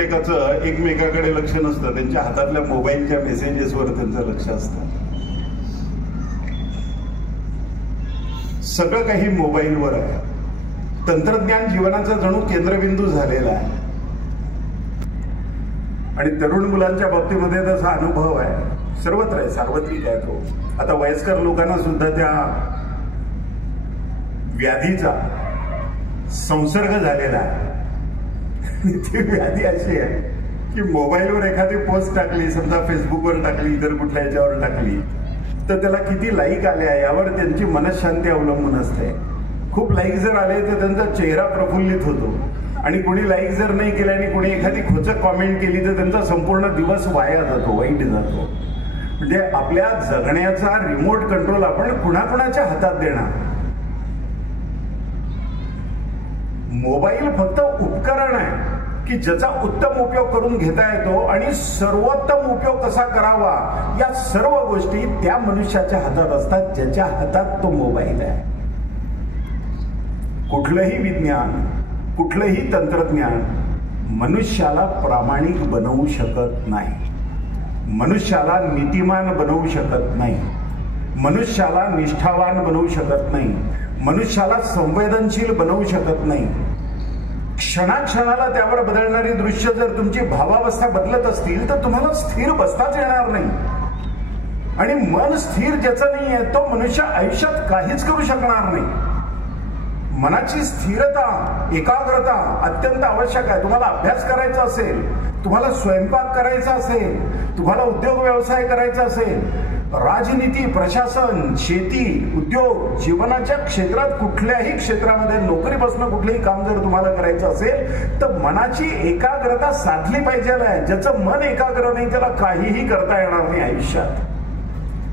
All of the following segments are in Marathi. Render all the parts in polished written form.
प्रत्येकाचं एकमेकाकडे लक्ष नसतं, त्यांच्या हातातल्या मोबाईलच्या मेसेजेसवर त्यांचं लक्ष असतं. सगळं काही मोबाईलवर आहे. तंत्रज्ञान जीवनाचा जणू केंद्रबिंदू झालेला आहे. आणि तरुण मुलांच्या बाबतीमध्ये तसा अनुभव आहे, सर्वत्र आहे, सार्वत्रिक आहे तो. आता वयस्कर लोकांना सुद्धा त्या व्याधीचा संसर्ग झालेला आहे. ती व्याधी अशी आहे की मोबाईलवर एखादी पोस्ट टाकली, समजा फेसबुकवर टाकली, इतर कुठल्या याच्यावर टाकली, तर त्याला किती लाईक आल्या यावर त्यांची मनशांती अवलंबून असते. खूप लाईक जर आले तर त्यांचा चेहरा प्रफुल्लित होतो, आणि कोणी लाईक जर नाही केलं आणि कोणी एखादी खोचक कॉमेंट केली तर त्यांचा संपूर्ण दिवस वाया जातो, वाईट जातो. म्हणजे आपल्या जगण्याचा रिमोट कंट्रोल आपण कुणाकुणाच्या हातात देणार. मोबाईल फक्त उपकरण आहे की ज्याचा उत्तम उपयोग करून घेता येतो, आणि सर्वोत्तम उपयोग कसा करावा या सर्व गोष्टी त्या मनुष्याच्या हातात असतात ज्याच्या हातात तो मोबाईल आहे. कुठलंही विज्ञान, कुठलंही तंत्रज्ञान मनुष्याला प्रामाणिक बनवू शकत नाही, मनुष्याला नीतिमान बनवू शकत नाही, मनुष्याला निष्ठावान बनवू शकत नाही, मनुष्याला संवेदनशील बनवू शकत नाही. क्षणाक्षणाला त्यावर बदलणारी दृश्य जर तुमची भावावस्था बदलत असतील तर तुम्हाला स्थिर बसताच येणार नाही. आणि मन स्थिर ज्याचं नाही आहे तो मनुष्य आयुष्यात काहीच करू शकणार नाही. मनाची स्थिरता, एकाग्रता अत्यंत आवश्यक आहे. तुम्हाला अभ्यास करायचा असेल, तुम्हाला स्वयंपाक करायचा असेल, तुम्हाला उद्योग व्यवसाय करायचा असेल, राजनीती, प्रशासन, शेती, उद्योग, जीवनाच्या क्षेत्रात कुठल्याही क्षेत्रामध्ये नोकरीपासून कुठलंही काम जर तुम्हाला करायचं असेल तर मनाची एकाग्रता साधली पाहिजे. ज्याचं मन एकाग्र नाही त्याला काहीही करता येणार नाही आयुष्यात.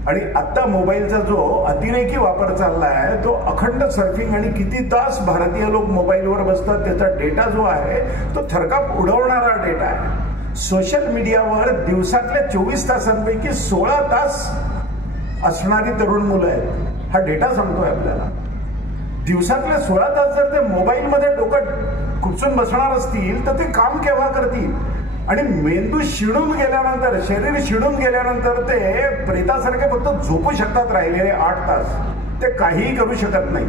आणि आता मोबाईलचा जो अतिरेकी वापर चालला आहे तो अखंड सर्फिंग, आणि किती तास भारतीय लोक मोबाईलवर बसतात, त्याचा डेटा जो आहे तो थरकाप उडवणारा डेटा आहे. सोशल मीडियावर दिवसातल्या 24 तासांपैकी 16 तास असणारी तरुण मुलं आहेत. हा डेटा सांगतोय आपल्याला. दिवसातले 16 तास जर ते मोबाईलमध्ये डोकं खुपसून बसणार असतील तर ते काम केव्हा करतील. आणि मेंदू शिडून गेल्यानंतर, शरीर शिडून गेल्यानंतर ते प्रेतासारखे फक्त झोपू शकतात राहिलेले 8 तास, ते काहीही करू शकत नाही.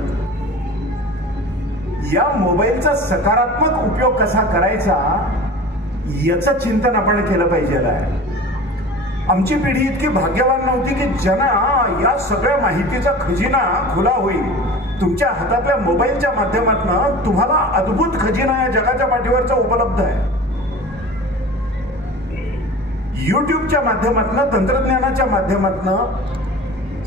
या मोबाईलचा सकारात्मक उपयोग कसा करायचा याचं चिंतन आपण केलं पाहिजे. आमची पिढी इतकी भाग्यवान नव्हती की ज्यांना या सगळ्या माहितीचा खजिना खुला होईल. तुमच्या हातातल्या मोबाईलच्या माध्यमातून तुम्हाला अद्भुत खजिना या जगाच्या पाठीवरचा उपलब्ध आहे. युट्यूबच्या माध्यमातून, तंत्रज्ञानाच्या माध्यमातून,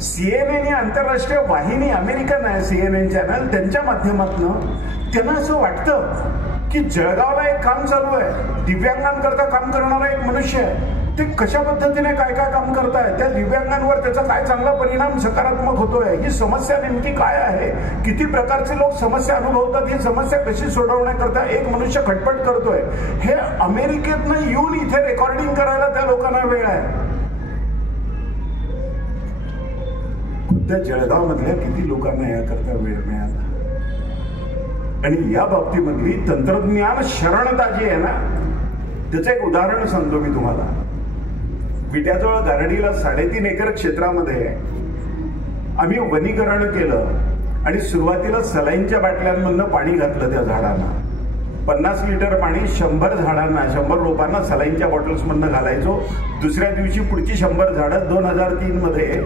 CNN ही आंतरराष्ट्रीय वाहिनी, अमेरिकन आहे CNN चॅनल, त्यांच्या माध्यमातून त्यांना असं वाटतं की जळगावला एक काम चालू आहे, दिव्यांगांकरता काम करणारा एक मनुष्य आहे, ते कशा पद्धतीने काय काय काम करताय, त्या दिव्यांगांवर त्याचा काय चांगला परिणाम सकारात्मक होतोय, ही समस्या नेमकी काय आहे, किती प्रकारचे लोक समस्या अनुभवतात, ही समस्या कशी सोडवण्याकरता एक मनुष्य खटपट करतोय. हे अमेरिकेतनं येऊन इथे रेकॉर्डिंग करायला त्या लोकांना वेळ आहे. खुद्द जळगाव मधल्या किती लोकांना याकरता वेळ मिळाला. आणि या बाबतीमधली तंत्रज्ञान शरणता जी आहे ना, त्याचं एक उदाहरण सांगतो मी तुम्हाला. विट्याजवळ गारडीला 3.5 एकर क्षेत्रामध्ये आम्ही वनीकरण केलं आणि सुरुवातीला सलाईनच्या बाटल्यांमधनं पाणी घातलं त्या झाडांना. 50 लिटर पाणी 100 झाडांना, 100 रोपांना सलाईनच्या बॉटल्समधनं घालायचो. दुसऱ्या दिवशी पुढची 100 झाडं 2003 मध्ये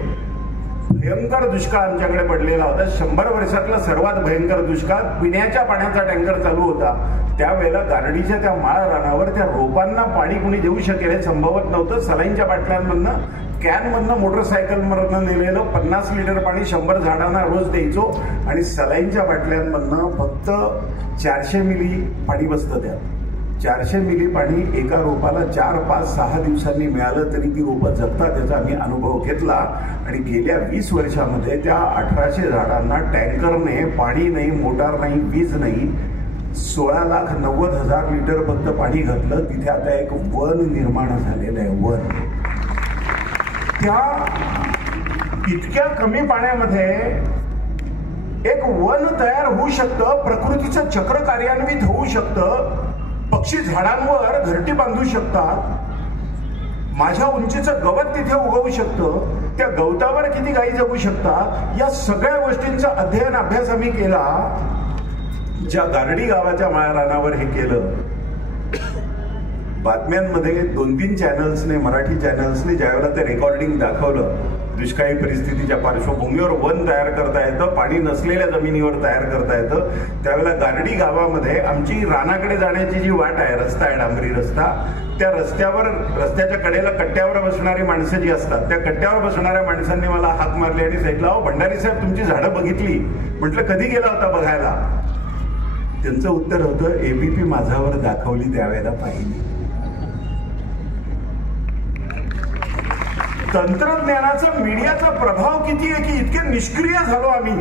भयंकर दुष्काळ आमच्याकडे पडलेला होता. 100 वर्षातला सर्वात भयंकर दुष्काळ. पिण्याच्या पाण्याचा टँकर चालू होता. त्यावेळेला गारडीच्या त्या माळ रानावर त्या रोपांना पाणी कुणी देऊ शकेल हे संभवत नव्हतं. सलाईनच्या बाटल्यांमधनं, कॅनमधनं, मोटरसायकलमधनं नेलेलं 50 लिटर पाणी 100 झाडांना रोज द्यायचो. आणि सलाईनच्या बाटल्यांमधनं फक्त 400 मिली पाणी बसतं त्यात. 400 मिली पाणी एका रोपाला 4, 5, 6 दिवसांनी मिळालं तरी ती रोपं जगतात, त्याचा आम्ही अनुभव घेतला. आणि गेल्या 20 वर्षामध्ये त्या 1800 झाडांना टँकरने पाणी नाही, मोटार नाही, वीज नाही, 16,90,000 लिटर फक्त पाणी घातलं. तिथे आता एक वन निर्माण झालेलं आहे. वन. त्या इतक्या कमी पाण्यामध्ये एक वन तयार होऊ शकतं, प्रकृतीचं चक्र कार्यान्वित होऊ शकतं. पक्षी झाडांवर घरटी बांधू शकतात, माझ्या उंचीचं गवत तिथे उगवू शकतं, त्या गवतावर किती गायी जगू शकतात, या सगळ्या गोष्टींचा अध्ययन अभ्यास आम्ही केला. ज्या गारडी गावाच्या माळरानावर हे केलं, बातम्यांमध्ये 2-3 चॅनल्सने, मराठी चॅनल्सने ज्यावेळेला ते रेकॉर्डिंग दाखवलं, दुष्काळी परिस्थितीच्या पार्श्वभूमीवर वन तयार करता येतं, पाणी नसलेल्या जमिनीवर तयार करता येतं, त्यावेळेला गारडी गावामध्ये आमची रानाकडे जाण्याची जी वाट आहे, रस्ता आहे, डांबरी रस्ता, त्या रस्त्यावर, रस्त्याच्या कडेला कट्ट्यावर बसणारी माणसं जी असतात, त्या कट्ट्यावर बसणाऱ्या माणसांनी मला हाक मारली आणि सांगितलं, अहो भंडारी साहेब तुमची झाडं बघितली. म्हटलं कधी गेला होता बघायला? त्यांचं उत्तर होतं, एबीपी माझावर दाखवली त्यावेळेला पाहिली. तंत्रज्ञानाचा, मीडियाचा प्रभाव किती आहे की इतके निष्क्रिय झालो आम्ही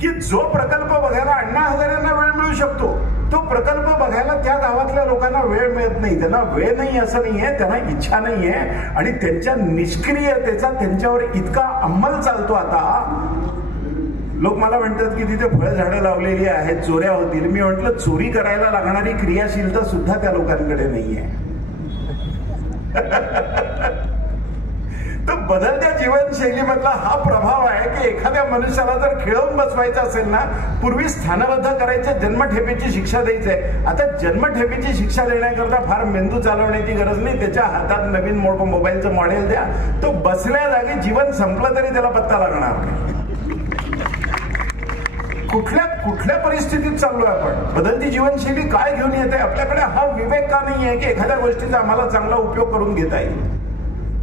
की जो प्रकल्प बघायला अण्णा हजारेंना वेळ मिळू शकतो, तो प्रकल्प बघायला त्या गावातल्या लोकांना वेळ मिळत नाही. त्यांना वेळ नाही असं नाहीये, त्यांना इच्छा नाहीये, आणि त्यांच्या निष्क्रियतेचा त्यांच्यावर इतका अंमल चालतो. आता लोक मला म्हणतात की तिथे फळ झाडं लावलेली आहेत, चोऱ्या होतील. मी म्हटलं, चोरी करायला लागणारी क्रियाशीलता सुद्धा त्या लोकांकडे नाहीये. तर बदलत्या जीवनशैलीमधला हा प्रभाव आहे की एखाद्या मनुष्याला जर खिळवून बसवायचं असेल ना, पूर्वी स्थानबद्ध करायचे, जन्मठेपेची शिक्षा द्यायची आहे. आता जन्मठेपेची शिक्षा देण्याकरता फार मेंदू चालवण्याची गरज नाही. त्याच्या हातात नवीन मोबाईलचं मॉडेल द्या, तो बसल्या जागी जीवन संपलं तरी त्याला पत्ता लागणार नाही. कुठल्या परिस्थितीत चाललोय आपण? बदलती जीवनशैली काय घेऊन येते? आपल्याकडे हा विवेक का नाही आहे की एखाद्या गोष्टीचा आम्हाला चांगला उपयोग करून घेता येईल?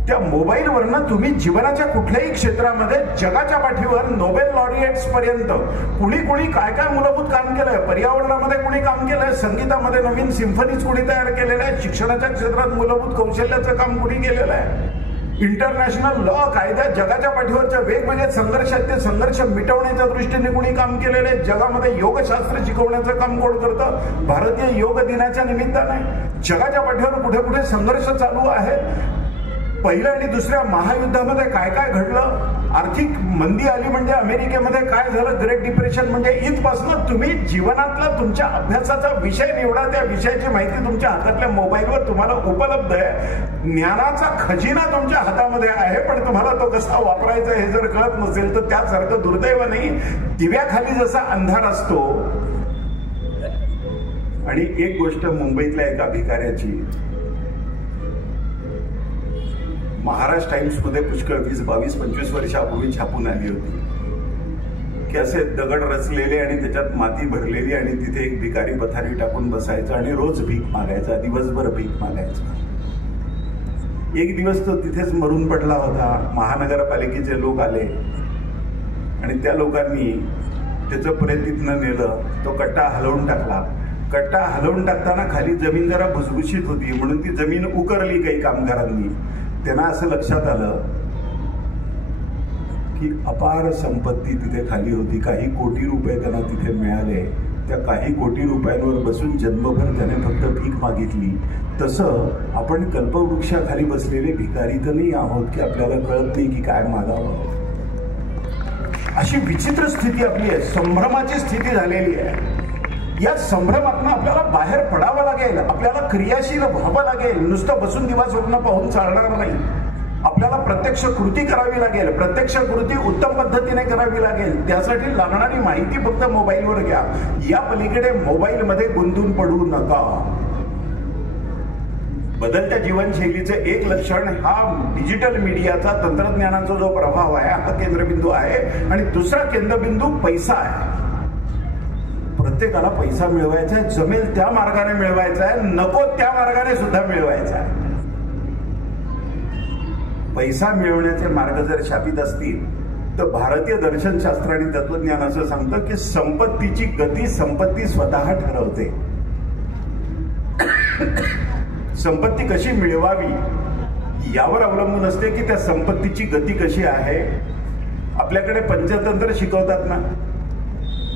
त्या मोबाईलवरनं तुम्ही जीवनाच्या कुठल्याही क्षेत्रामध्ये जगाच्या पाठीवर नोबेल लॉरिएट्स पर्यंत कुणी काय काय मूलभूत काम केलंय, पर्यावरणामध्ये कुणी काम केलंय, संगीतामध्ये नवीन सिम्फनीज कुणी तयार केलेल्या आहे, शिक्षणाच्या क्षेत्रात मूलभूत कौशल्याचं काम कुणी केलेलं आहे, इंटरनॅशनल लॉ, कायद्या, जगाच्या पाठीवरच्या वेगवेगळे संघर्ष आहेत, ते संघर्ष मिटवण्याच्या दृष्टीने कुणी काम केलेलं आहे, जगामध्ये योगशास्त्र शिकवण्याचं काम कोण करतं? भारतीय योग दिनाच्या निमित्ताने जगाच्या पाठीवर कुठे कुठे संघर्ष चालू आहेत. पहिल्या आणि दुसऱ्या महायुद्धामध्ये काय काय घडलं, आर्थिक मंदी आली म्हणजे अमेरिकेमध्ये काय झालं, ग्रेट डिप्रेशन म्हणजे, इथपासून तुम्ही जीवनातला तुमच्या अभ्यासाचा विषय निवडा, त्या विषयाची माहिती तुमच्या हातातल्या मोबाईलवर तुम्हाला उपलब्ध आहे. ज्ञानाचा खजिना तुमच्या हातामध्ये आहे, पण तुम्हाला तो कसा वापरायचा हे जर कळत नसेल तर त्यासारखं दुर्दैव नाही. दिव्याखाली जसा अंधार असतो. आणि एक गोष्ट मुंबईतल्या एका भिकाऱ्याची महाराष्ट्र टाइम्स मध्ये पुष्कळ 20-22-25 वर्षापूर्वी छापून आली होती की असे दगड रचलेले आणि त्याच्यात माती भरलेली, आणि तिथे एक भिकारी पथारी टाकून बसायचा आणि रोज भीक मागायचा, दिवसभर भीक मागायचा. एक दिवस तो तिथेच मरून पडला होता. महानगरपालिकेचे लोक आले आणि त्या लोकांनी त्याचं प्रेत तिथनं नेलं. तो कट्टा हलवून टाकला. कट्टा हलवून टाकताना खाली जमीन जरा भुसभुशीत होती म्हणून ती जमीन उकरली काही कामगारांनी. त्यांना असं लक्षात आलं की अपार संपत्ती तिथे खाली होती. काही कोटी रुपये त्यांना तिथे मिळाले. त्या काही कोटी रुपयांवर बसून जन्मभर त्याने फक्त भीक मागितली. तसं आपण कल्पवृक्षाखाली बसलेले भिकारी तर नाही आहोत की आपल्याला कळत नाही की काय मागावं. अशी विचित्र स्थिती आपली आहे, संभ्रमाची स्थिती झालेली आहे. या संभ्रमातून आपल्याला बाहेर पडावं लागेल, आपल्याला क्रियाशील व्हावं लागेल. नुसतं बसून दिवा स्वप्न पाहून चालणार नाही. आपल्याला प्रत्यक्ष कृती करावी लागेल. प्रत्यक्ष कृती उत्तम पद्धतीने करावी लागेल. त्यासाठी लागणारी माहिती फक्त मोबाईलवर घ्या. या पलीकडे मोबाईलमध्ये गुंतून पडू नका. बदलत्या जीवनशैलीचं एक लक्षण हा डिजिटल मीडियाचा, तंत्रज्ञानाचा जो प्रभाव आहे हा केंद्रबिंदू आहे. आणि दुसरा केंद्रबिंदू पैसा आहे. प्रत्येकाला पैसा मिळवायचा आहे, जमेल त्या मार्गाने मिळवायचा आहे, नको त्या मार्गाने सुद्धा मिळवायचा आहे. पैसा मिळवण्याचे मार्ग जर शापित असतील तर भारतीय दर्शनशास्त्र आणि तत्वज्ञान असं सांगतं की संपत्तीची गती संपत्ती स्वतः ठरवते. संपत्ती कशी मिळवावी यावर अवलंबून असते की त्या संपत्तीची गती कशी आहे. आपल्याकडे पंचतंत्र शिकवतात ना,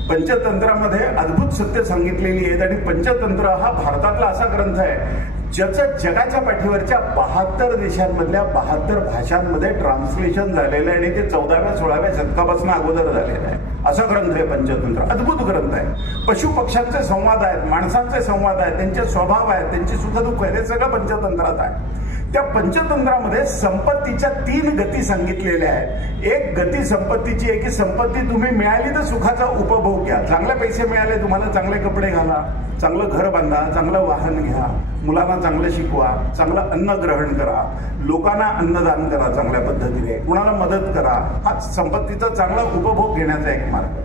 पंचतंत्रामध्ये अद्भुत सत्य सांगितलेली आहेत. आणि पंचतंत्र हा भारतातला असा ग्रंथ आहे ज्याचं जगाच्या पाठीवरच्या 72 देशांमधल्या 72 भाषांमध्ये ट्रान्सलेशन झालेलं आहे आणि ते 14व्या 16व्या शतकापासून अगोदर झालेलं आहे. असा ग्रंथ आहे पंचतंत्र. अद्भुत ग्रंथ आहे. पशु पक्ष्यांचे संवाद आहेत, माणसांचे संवाद आहेत, त्यांचे स्वभाव आहेत, त्यांची सुखदुःख आहे, ते सगळं पंचतंत्रात आहे. त्या पंचतंत्रामध्ये संपत्तीच्या 3 गती सांगितलेल्या आहेत. एक गती संपत्तीची आहे की संपत्ती तुम्ही मिळाली तर सुखाचा उपभोग घ्या. चांगले पैसे मिळाले तुम्हाला चांगले कपडे घाला, चांगलं घर बांधा, चांगलं वाहन घ्या, मुलांना चांगलं शिकवा, चांगलं अन्न ग्रहण करा, लोकांना अन्नदान करा, चांगल्या पद्धतीने कुणाला मदत करा. हा संपत्तीचा चांगला उपभोग घेण्याचा एक मार्ग.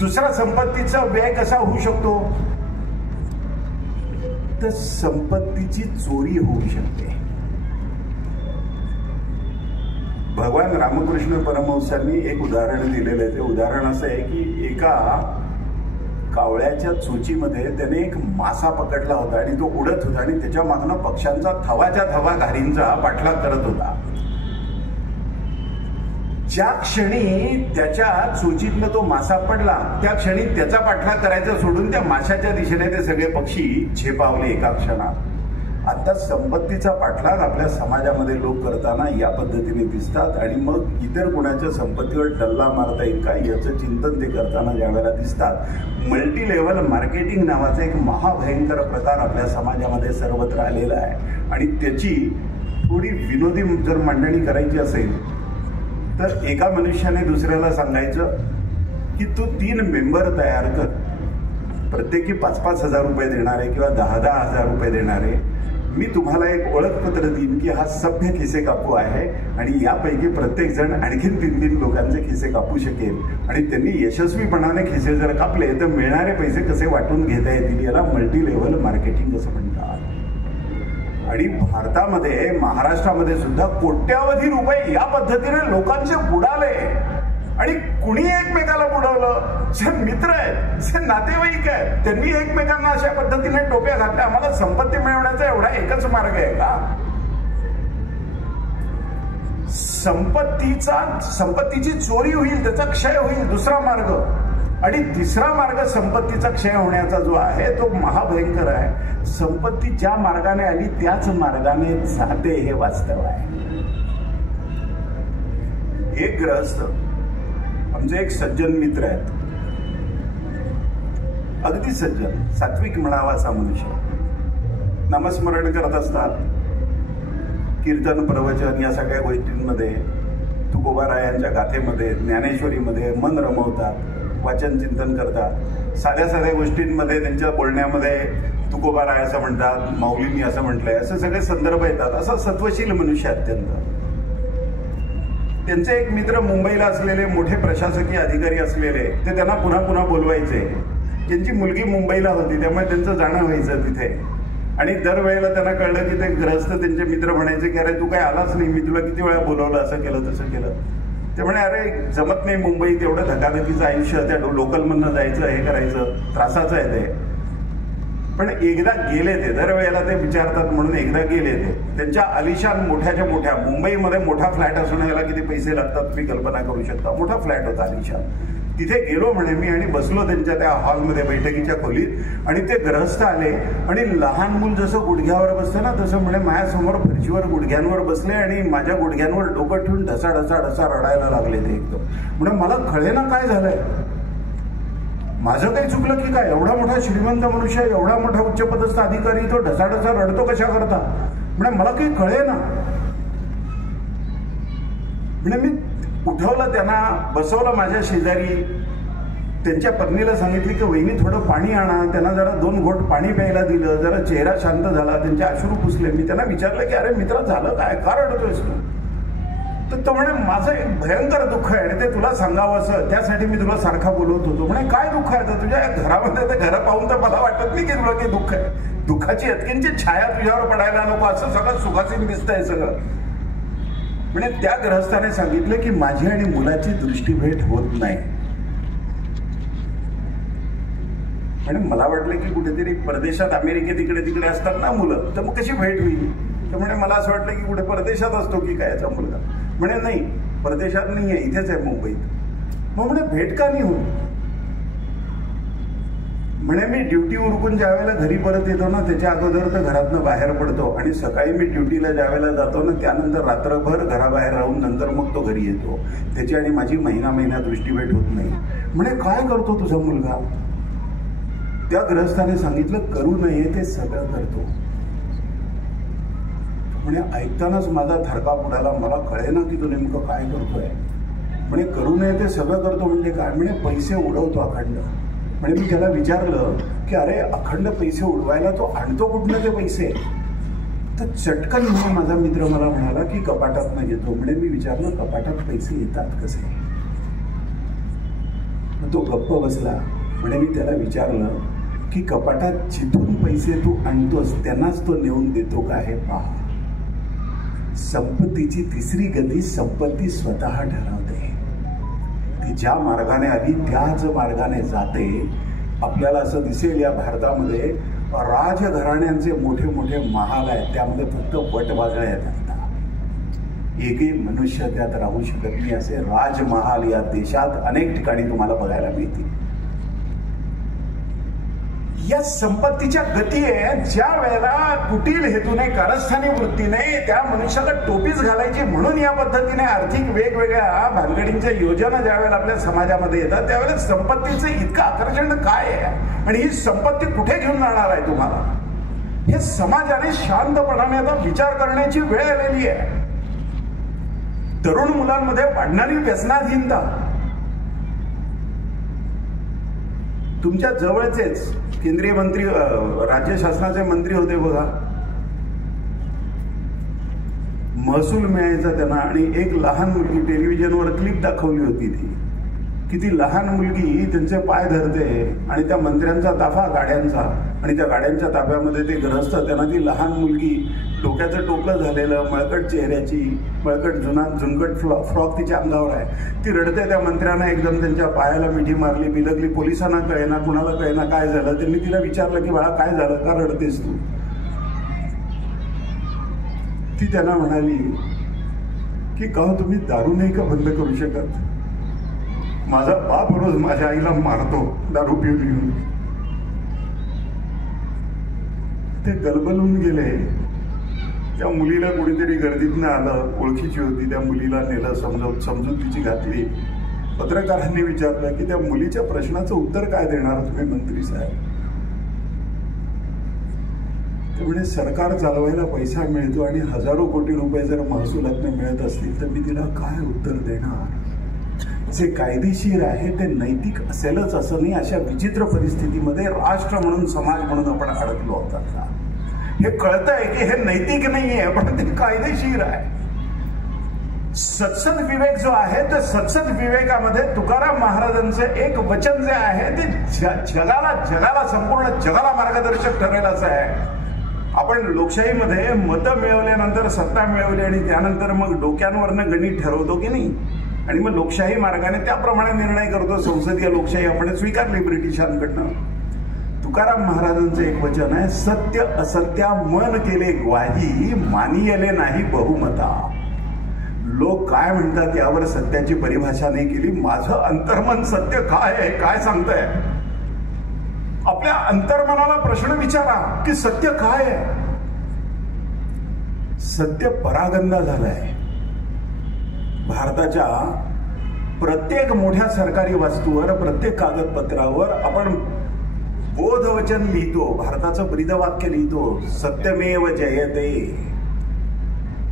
दुसरा संपत्तीचा व्यय कसा होऊ शकतो तर संपत्तीची चोरी होऊ शकते. भगवान रामकृष्ण परमहंसांनी एक उदाहरण दिलेलं आहे. ते उदाहरण असं आहे की एका कावळ्याच्या चोचीमध्ये त्याने एक मासा पकडला होता आणि तो उडत होता आणि त्याच्या मागनं पक्ष्यांचा थवाच्या थवा घारींचा पाठलाग करत होता. ज्या क्षणी त्याच्या चोचीतनं तो मासा पडला त्या क्षणी त्याचा पाठलाग करायचा सोडून त्या माशाच्या दिशेने ते सगळे पक्षी झेपावले एका क्षणात. आता संपत्तीचा पाठलाग आपल्या समाजामध्ये लोक करताना या पद्धतीने दिसतात आणि मग इतर कोणाच्या संपत्तीवर टल्ला मारता येईल का याचं चिंतन ते करताना ज्यावेळेला दिसतात. मल्टी लेव्हल मार्केटिंग नावाचा एक महाभयंकर प्रकार आपल्या समाजामध्ये सर्वत्र आलेला आहे आणि त्याची थोडी विनोदी जर मांडणी करायची असेल तर एका मनुष्याने दुसऱ्याला सांगायचं की तू 3 मेंबर तयार कर, प्रत्येकी 5-5 हजार रुपये देणारे किंवा 10-10 हजार रुपये देणारे. मी तुम्हाला एक ओळखपत्र देईन की हा सभ्य खिसे कापू आहे आणि यापैकी प्रत्येक जण आणखीन 3-3 लोकांचे खिसे कापू शकेल आणि त्यांनी यशस्वीपणाने खिसे जर कापले तर मिळणारे पैसे कसे वाटून घेता येतील. याला मल्टी लेव्हल मार्केटिंग असं म्हणतात. आणि भारतामध्ये महाराष्ट्रामध्ये सुद्धा कोट्यावधी रुपये या पद्धतीने लोकांचे बुडाले आणि कुणी एकमेकाला बुडवलं. जे मित्र आहेत, जे नातेवाईक आहेत, त्यांनी एकमेकांना अशा पद्धतीने टोप्या घातल्या. आम्हाला संपत्ती मिळवण्याचा एवढा एकच मार्ग आहे का? संपत्तीची चोरी होईल, त्याचा क्षय होईल, दुसरा मार्ग. आणि तिसरा मार्ग संपत्तीचा क्षय होण्याचा जो आहे तो महाभयंकर आहे. संपत्ती ज्या मार्गाने आली त्याच मार्गाने जाते हे वास्तव आहे. एक गृहस्थ आमचे एक सज्जन मित्र आहेत, अगदी सज्जन, सात्विक म्हणावा असा मनुष्य. नामस्मरण करत असतात, कीर्तन प्रवचन या सगळ्या गोष्टींमध्ये, तुकोबारायांच्या गाथेमध्ये, ज्ञानेश्वरीमध्ये मन रमवतात, वाचन चिंतन करतात. साध्या साध्या गोष्टींमध्ये त्यांच्या बोलण्यामध्ये तुकोबाराय असं म्हणतात, माऊलींनी असं म्हटलंय, असे सगळे संदर्भ येतात. असा सत्वशील मनुष्य अत्यंत. त्यांचे एक मित्र मुंबईला असलेले मोठे प्रशासकीय अधिकारी असलेले, ते त्यांना पुन्हा पुन्हा बोलवायचे. त्यांची मुलगी मुंबईला होती त्यामुळे त्यांचं जाणं व्हायचं तिथे. आणि दरवेळेला त्यांना कळलं की ते ग्रहस्थ त्यांचे मित्र म्हणायचे की अरे तू काय आलाच नाही, मी तुला किती वेळा बोलवलं, असं केलं तसं केलं. ते म्हणे अरे जमत नाही मुंबईत, एवढं धकाधकीचं आयुष्य, त्या लोकलमधनं जायचं, हे करायचं, त्रासाचं आहे ते. पण एकदा गेले ते, दरवेळेला ते विचारतात म्हणून एकदा गेले ते. त्यांच्या आलिशान मोठ्याच्या मोठ्या, मुंबईमध्ये मोठा फ्लॅट असून याला किती पैसे लागतात तुम्ही कल्पना करू शकता. मोठा फ्लॅट होता आलिशान. तिथे गेलो म्हणे मी आणि बसलो त्यांच्या त्या हॉलमध्ये, बैठकीच्या खोलीत. आणि ते ग्रहस्थ आले आणि लहान मूल जसं गुडघ्यावर बसतं ना तसं म्हणे माझ्यासमोर फरशीवर गुडघ्यांवर बसले आणि माझ्या गुडघ्यांवर डोकं ठेवून ढसा ढसा ढसा रडायला लागले ते एकदम. म्हणजे मला कळे ना काय झालंय, माझं काही चुकलं की काय? एवढा मोठा श्रीमंत मनुष्य, एवढा मोठा उच्चपदस्थ अधिकारी, तो ढसा ढसा रडतो कशा करता? म्हणजे मला काही कळे ना. म्हणजे मी उठवलं त्यांना, बसवलं माझ्या शेजारी. त्यांच्या पत्नीला सांगितली की वहिनी थोडं पाणी आणा. त्यांना जरा 2 घोट पाणी प्यायला दिलं. जरा चेहरा शांत झाला, त्यांचे अश्रू पुसले. मी त्यांना विचारलं की अरे मित्रा झालं काय, का रडतोयस तू? तर तो म्हणे माझं एक भयंकर दुःख आहे आणि ते तुला सांगावं असं, त्यासाठी मी तुला सारखा बोलवत होतो. म्हणे काय दुःख आहे? तर तुझ्या घरामध्ये ते घर पाहून तर मला वाटत नाही की तुला काही दुःख आहे. दुःखाची अतकींची छाया तुझ्यावर पडायला नको, असं सगळं सुखासीन दिसतंय सगळं. म्हणजे त्या ग्रहस्थाने सांगितलं की माझी आणि मुलाची दृष्टीभेट होत नाही. म्हणजे मला वाटलं की कुठेतरी परदेशात, अमेरिकेत इकडे तिकडे असतात ना मुलं, तर मग कशी भेट होईल? तर म्हणे मला असं वाटलं की कुठे परदेशात असतो की काय याचा मुलगा. म्हणे नाही, परदेशात नाही आहे, इथेच आहे मुंबईत. मग म्हणे भेट का नाही होत? म्हणे मी ड्युटी उरकून ज्या वेळेला घरी परत येतो ना त्याच्या अगोदर तर घरातनं बाहेर पडतो आणि सकाळी मी ड्युटीला ज्या वेळेला जातो ना त्यानंतर रात्रभर घराबाहेर राहून नंतर मग तो घरी येतो. त्याची आणि माझी महिना दृष्टीभेट होत नाही. म्हणे काय करतो तुझा मुलगा? त्या गृहस्थाने सांगितलं करू नये ते सगळं करतो. म्हणे ऐकतानाच माझा थरका उडाला. मला कळेना की तो नेमकं काय करतोय. म्हणे करू नये ते सगळं करतो म्हणजे काय? म्हणे पैसे उडवतो अखंड. म्हणजे मी त्याला विचारलं की अरे अखंड पैसे उडवायला तो आणतो कुठनं ते पैसे? तर चटकन म्हणून माझा मित्र मला म्हणाला की कपाटातनं घेतो. म्हणे मी विचारलं कपाटात पैसे येतात कसे? मग तो गप्प बसला. म्हणे मी त्याला विचारलं की कपाटात जिथून पैसे तू आणतोस त्यांनाच तो नेऊन देतो का हे पहा. संपत्तीची तिसरी गती संपत्ती स्वतः ठरवते. ती ज्या मार्गाने आली त्याच मार्गाने जाते. आपल्याला असं दिसेल या भारतामध्ये राजघराण्यांचे मोठे मोठे महाल आहेत त्यामध्ये फक्त वटवाघळं येतात. एकही मनुष्य त्यात राहू शकत नाही. असे राजमहाल या देशात अनेक ठिकाणी तुम्हाला बघायला मिळतील. या संपत्तीच्या गती आहे. ज्या वेळेला कुटील हेतूने कारस्थानी वृत्तीने त्या मनुष्याला टोपीच घालायची म्हणून या पद्धतीने आर्थिक वेगवेगळ्या भानगडींच्या योजना ज्या वेळेला आपल्या समाजामध्ये येतात त्यावेळेला संपत्तीचं इतकं आकर्षण काय आहे आणि ही संपत्ती कुठे घेऊन जाणार आहे तुम्हाला? हे समाजाने शांतपणाने आता विचार करण्याची वेळ आलेली आहे. तरुण मुलांमध्ये वाढणारी व्यसनाधीनता. तुमच्या जवळचेच केंद्रीय मंत्री राज्य शासनाचे मंत्री होते बघा. महसूल मिळायचा त्यांना आणि एक लहान मुलगी टेलिव्हिजनवर क्लिप दाखवली होती की ती लहान मुलगी त्यांचे पाय धरते आणि त्या मंत्र्यांचा ताफा गाड्यांचा आणि त्या गाड्यांच्या ताफ्यामध्ये ते ग्रहस्थ त्यांना ती लहान मुलगी डोक्याचं टोपलं झालेलं मळकट चेहऱ्याची मळकट झुनकट फ्रॉक तिच्या अंगावर आहे. ती रडते. त्या मंत्र्यांना एकदम त्यांच्या पायाला मिठी मारली बिलगली. पोलिसांना कळेना कुणाला कळेना काय झालं. त्यांनी तिला विचारलं की बाळा काय झालं का रडतेस तू? ती त्यांना म्हणाली की का तुम्ही दारू नाही का बंद करू शकत? माझा बाप रोज माझ्या आईला मारतो दारू पिऊन येऊन. ते गलबलून गेले. त्या मुलीला कुणीतरी गर्दीतनं आलं, ओळखीची होती. त्या मुलीला नेलं, समजुतीची घातली. पत्रकारांनी विचारलं की त्या मुलीच्या प्रश्नाचं उत्तर काय देणार तुम्ही मंत्री साहेब? ते म्हणजे सरकार चालवायला पैसा मिळतो आणि हजारो कोटी रुपये जर महसुलातनं मिळत असतील तर मी तिला काय उत्तर देणार? जे कायदेशीर आहे ते नैतिक असेलच असं नाही. अशा विचित्र परिस्थितीमध्ये राष्ट्र म्हणून समाज म्हणून आपण अडकलो होता. हे कळतंय की हे नैतिक नाहीये पण ते कायदेशीर आहे. सत्सद विवेक जो आहे ते सत्सद विवेकामध्ये तुकाराम महाराजांचं एक वचन जे आहे ते जगाला संपूर्ण जगाला मार्गदर्शक ठरेल असं आहे. आपण लोकशाहीमध्ये मतं मिळवल्यानंतर सत्ता मिळवली आणि त्यानंतर मग डोक्यांवरनं गणित ठरवतो की नाही आणि मग लोकशाही मार्गाने त्याप्रमाणे निर्णय करतो. संसदीय लोकशाही आपण स्वीकारली ब्रिटिशांकडनं. तुकाराम महाराजांचं एक वचन आहे, सत्य असत्या मन केले ग्वाही मानियले नाही बहुमता. लोक काय म्हणतात यावर सत्याची परिभाषा नाही केली. माझं अंतर्मन सत्य काय आहे काय सांगतंय? आपल्या अंतर्मनाला प्रश्न विचारा की सत्य काय आहे? सत्य परागंदा झालाय. भारताच्या प्रत्येक मोठ्या सरकारी वस्तूवर प्रत्येक कागदपत्रावर आपण बोधवचन लिहितो. भारताचं ब्रीदवाक्य लिहितो, सत्यमेव जयते.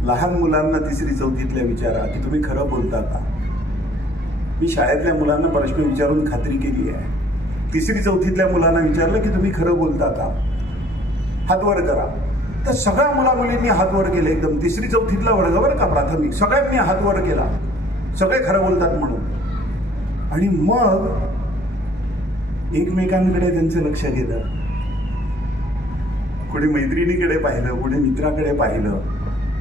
लहान मुलांना तिसरी चौथीतल्या विचारा की तुम्ही खरं बोलता का? मी शाळेतल्या मुलांना प्रश्न विचारून खात्री केली आहे. तिसरी चौथीतल्या मुलांना विचारलं की तुम्ही खरं बोलता का? हात वर करा. तर सगळ्या मुला मुलींनी हात वर केले. एकदम तिसरी चौथीतला वर्ग बरं का, प्राथमिक, सगळ्यांनी हात वर केला. सगळे खरं बोलतात म्हणून. आणि मग एकमेकांकडे त्यांचं लक्ष गेलं. कोणी मैत्रिणीकडे पाहिलं, कोणी मित्राकडे पाहिलं